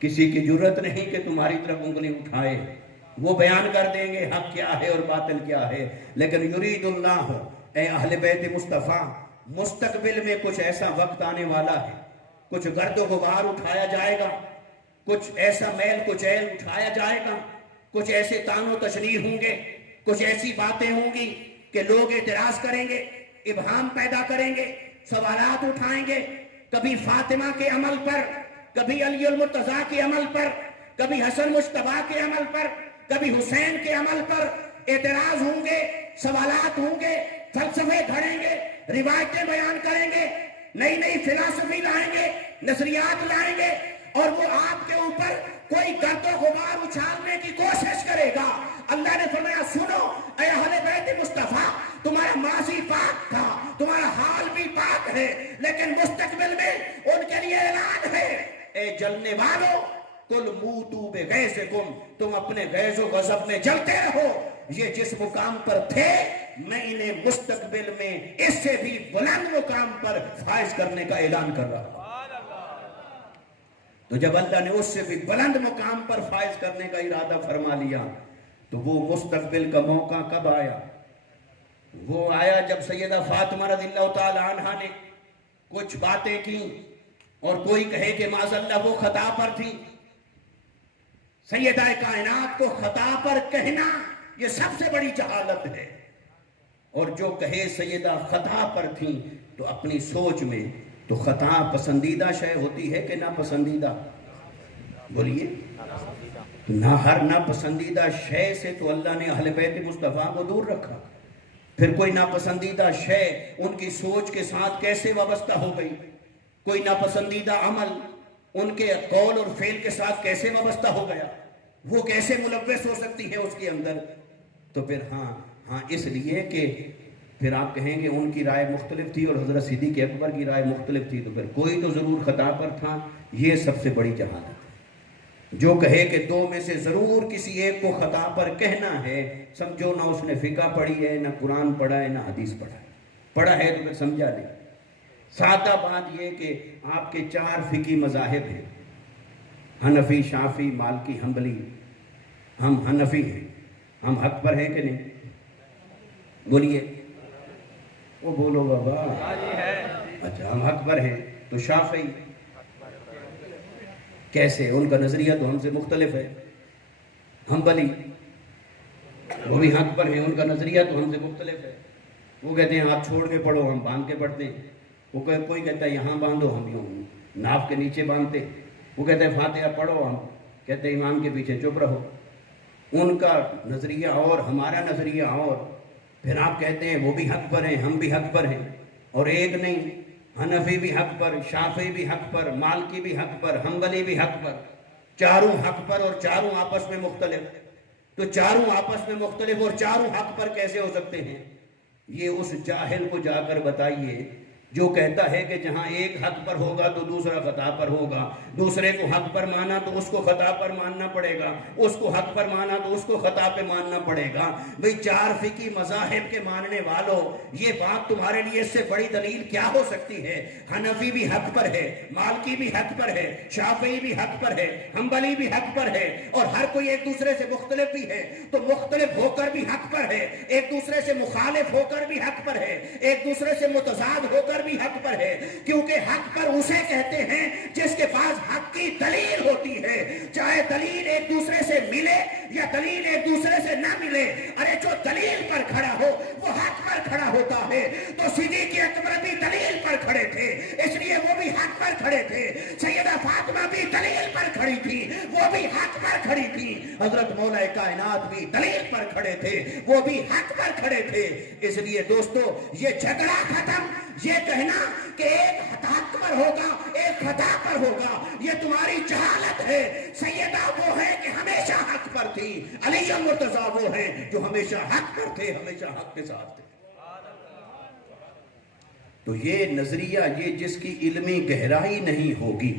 کسی کی جرت نہیں کہ تمہاری طرف انگلی اٹھائے، وہ بیان کر دیں گے حق کیا ہے اور باطل کیا ہے، لیکن یرید اللہ، اے اہل بیت مصطفیٰ مستقبل میں کچھ ایسا وقت آنے والا ہے، کچھ گرد و غبار اٹھایا جائے گا، کچھ ایسا میل کچیل اٹھایا جائے گا، کچھ ایسے طعن و تشنیع ہوں گے، کچھ ایسی باتیں ہوں گی کہ لوگ اعتراض کریں گے، ابہام پیدا کریں گے، سوالات اٹھائیں گے، کبھی فاطمہ کے عمل پر، کبھی علی المرتضیٰ کے عمل پر، کبھی حسن مجتبیٰ کے عمل پر، کبھی حسین کے عمل پر اعتراض ہوں گے، سوالات ہوں گے، فلسفے گھڑیں گے، روایتیں بیان کریں گے، نئی نئی فلسفی لائیں گے، نظریات لائیں گے، اور وہ آپ کے اوپر کوئی گرد و غبار اچھالنے کی کوشش کرے گا۔ اللہ نے فرمایا سنو اے اہل بیت مصطفیٰ تمہارا ماضی پاک تھا، تمہارا حال بھی پاک ہے، لیکن مستقبل میں ان کے لیے اعلان ہے، اے جلنے والوں کل موتو بغیظکم، تم اپنے غیظ و غضب میں جلتے رہو، یہ جس مقام پر تھے میں انہیں مستقبل میں اس سے بھی بلند مقام پر فائز کرنے کا اعلان کر رہا ہوں۔ تو جب اللہ نے اس سے بھی بلند مقام پر فائز کرنے کا ارادہ فرما لیا تو وہ مستقبل کا موقع کب آیا؟ وہ آیا جب سیدہ فاطمہ رضی اللہ تعالی عنہ نے کچھ باتیں کی اور کوئی کہے کہ معاذ اللہ وہ خطا پر تھی۔ سیدہ کائنات کو خطا پر کہنا یہ سب سے بڑی جہالت ہے، اور جو کہے سیدہ خطا پر تھی تو اپنی سوچ میں تو خطا پسندیدہ شے ہوتی ہے کہ ناپسندیدہ؟ بولیے، نہ ہر ناپسندیدہ شے سے تو اللہ نے اہل بیت مصطفیٰ کو دور رکھا، پھر کوئی ناپسندیدہ شے ان کی سوچ کے ساتھ کیسے وابستہ ہو گئی؟ کوئی ناپسندیدہ عمل ان کے قول اور فعل کے ساتھ کیسے وابستہ ہو گیا؟ وہ کیسے ملوث ہو سکتی ہے اس کے اندر؟ تو پھر ہاں اس لیے کہ پھر آپ کہیں گے ان کی رائے مختلف تھی اور حضرت صدیق اکبر کی رائے مختلف تھی، تو پھر کوئی تو ضرور خطا پر تھا۔ یہ سب سے بڑی جہالت ہے۔ جو کہے کہ دو میں سے ضرور کسی ایک کو خطا پر کہنا ہے، سمجھو نہ اس نے فقہ پڑھی ہے، نہ قرآن پڑھا ہے، نہ حدیث پڑھا ہے۔ پڑھا ہے تو پھر سمجھا لے۔ سادہ بات یہ کہ آپ کے 4 فقہی مذاہب ہیں، حنفی، شافعی، مالکی، حنبلی۔ ہم حنفی ہیں، ہم حق پر ہیں کہ نہیں؟ بولیے، وہ بولو بابا۔ اچھا، ہم حق پر ہیں تو شافعی کیسے؟ ان کا نظریہ تو ہم سے مختلف ہے۔ حنبلی وہ بھی حق پر ہیں، ان کا نظریہ تو ہم سے مختلف ہے۔ وہ کہتے ہیں ہاتھ چھوڑ کے پڑھو، ہم باندھ کے پڑھتے ہیں۔ وہ کوئی کہتا ہے یہاں باندھو، ہم یوں ناف کے نیچے باندھتے۔ وہ کہتے ہیں فاتحہ پڑھو، ہم کہتے ہیں امام کے پیچھے چپ رہو۔ ان کا نظریہ اور ہمارا نظریہ اور، پھر آپ کہتے ہیں وہ بھی حق پر ہیں، ہم بھی حق پر ہیں، اور ایک نہیں، حنفی بھی حق پر، شافعی بھی حق پر، مالکی بھی حق پر، حنبلی بھی حق پر، چاروں حق پر اور چاروں آپس میں مختلف۔ تو چاروں آپس میں مختلف اور چاروں حق پر کیسے ہو سکتے ہیں؟ یہ اس جاہل کو جا کر بتائیے جو کہتا ہے کہ جہاں ایک حق پر ہوگا تو دوسرا خطا پر ہوگا، دوسرے کو حق پر مانا تو اس کو خطا پر ماننا پڑے گا، اس کو حق پر مانا تو اس کو خطا پہ ماننا پڑے گا۔ بھئی چار فقہی مذاہب کے ماننے والوں، یہ بات تمہارے لیے اس سے بڑی دلیل کیا ہو سکتی ہے؟ حنفی بھی حق پر ہے، مالکی بھی حق پر ہے، شافعی بھی حق پر ہے، حنبلی بھی حق پر ہے، اور ہر کوئی ایک دوسرے سے مختلف بھی ہے، تو مختلف ہو کر بھی حق پر ہے، ایک دوسرے سے مخالف ہو کر بھی حق پر ہے، ایک دوسرے سے متضاد ہو کر بھی حق پر ہے، کیونکہ حق پر اسے کہتے ہیں جس کے پاس حق کی دلیل ہوتی ہے، چاہے دلیل ایک دوسرے سے ملے یا دلیل ایک دوسرے سے نہ ملے۔ ارے جو دلیل پر کھڑا ہو وہ حق پر کھڑا ہوتا ہے۔ تو صدیق اکبر بھی دلیل پر کھڑے تھے، اس لیے وہ بھی حق پر کھڑے تھے۔ سیدہ فاطمہ بھی دلیل پر کھڑی تھی، وہ بھی حق پر کھڑی تھی۔ حضرت مولا کائنات بھی دلیل پر کھڑے تھے، وہ بھی حق پر کھڑے تھے۔ اس لیے دوستو یہ جھگڑا ختم، یہ کہنا کہ ایک حق پر ہوگا ایک خطا پر ہوگا، یہ تمہاری جہالت ہے۔ سیدہ وہ ہے کہ ہمیشہ حق پر تھی، علی مرتضیٰ وہ ہیں جو ہمیشہ حق پر تھے، ہمیشہ حق کے ساتھ تھے۔ تو یہ نظریہ، یہ جس کی علمی گہرائی نہیں ہوگی،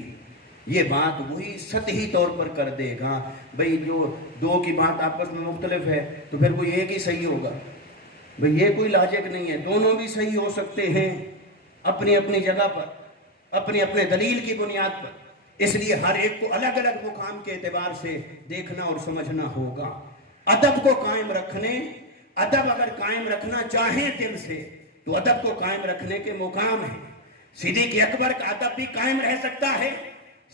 یہ بات وہی سطحی طور پر کر دے گا۔ بھئی جو دو کی بات آپس میں مختلف ہے تو پھر کوئی ایک ہی صحیح ہوگا، بھئی یہ کوئی لاجک نہیں ہے، دونوں بھی صحیح ہو سکتے ہیں اپنی اپنی جگہ پر، اپنے اپنے دلیل کی بنیاد پر۔ اس لیے ہر ایک کو الگ الگ مقام کے اعتبار سے دیکھنا اور سمجھنا ہوگا۔ ادب کو قائم رکھنے، ادب اگر قائم رکھنا چاہیں دل سے تو ادب کو قائم رکھنے کے مقام ہیں۔ صدیق اکبر کا ادب بھی قائم رہ سکتا ہے،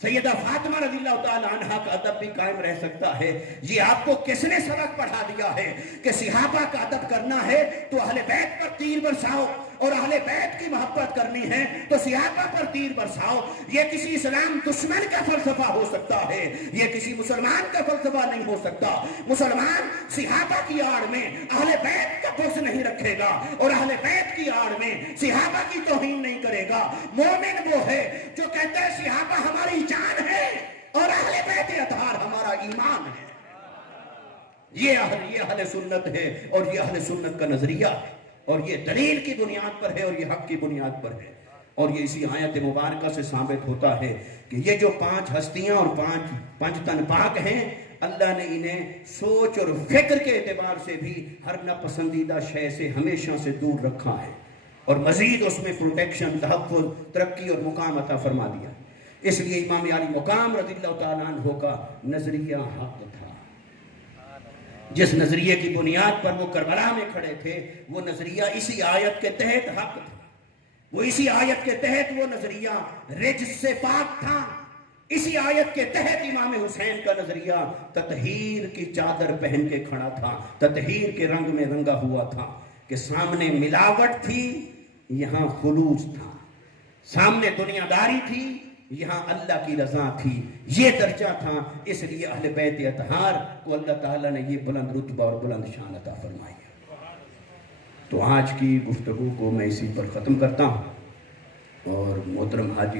سیدہ فاطمہ رضی اللہ تعالی عنہ کا ادب بھی قائم رہ سکتا ہے۔ یہ آپ کو کس نے سبق پڑھا دیا ہے کہ صحابہ کا ادب کرنا ہے تو اہل بیت پر تیر برساؤ، اور اہل بیت کی محبت کرنی ہے تو صحابہ پر تیر برساؤ؟ یہ کسی اسلام دشمن کا فلسفہ ہو سکتا ہے، یہ کسی مسلمان کا فلسفہ نہیں ہو سکتا۔ مسلمان صحابہ کی آڑ میں اہل بیت کا بغض نہیں رکھے گا، اور اہل بیت کی آڑ میں صحابہ کی توہین نہیں کرے گا۔ مومن وہ ہے جو کہتا ہے صحابہ ہماری جان ہے اور اہل بیت اطہار ہمارا ایمان ہے۔ یہ اہل سنت ہے، اور یہ اہل سنت کا نظریہ ہے، اور یہ دلیل کی بنیاد پر ہے، اور یہ حق کی بنیاد پر ہے۔ اور یہ اسی آیت مبارکہ سے ثابت ہوتا ہے کہ یہ جو پانچ ہستیاں اور پانچ تن پاک ہیں، اللہ نے انہیں سوچ اور فکر کے اعتبار سے بھی ہر ناپسندیدہ شے سے ہمیشہ سے دور رکھا ہے، اور مزید اس میں پروٹیکشن، تحفظ، ترقی اور مقام عطا فرما دیا۔ اس لیے امام علی مقام رضی اللہ تعالیٰ عنہ کا نظریہ حق تھا۔ جس نظریے کی بنیاد پر وہ کربلا میں کھڑے تھے، وہ نظریہ اسی آیت کے تحت حق تھا، وہ اسی آیت کے تحت وہ نظریہ رجس سے پاک تھا۔ اسی آیت کے تحت امام حسین کا نظریہ تطہیر کی چادر پہن کے کھڑا تھا، تطہیر کے رنگ میں رنگا ہوا تھا، کہ سامنے ملاوٹ تھی، یہاں خلوص تھا، سامنے دنیا داری تھی، یہاں اللہ کی رضا تھی۔ یہ درجہ تھا، اس لیے اہل بیت اطہار کو اللہ تعالیٰ نے یہ بلند رتبہ اور بلند شان عطا فرمائی ہے۔ تو آج کی گفتگو کو میں اسی پر ختم کرتا ہوں، اور محترم حاجی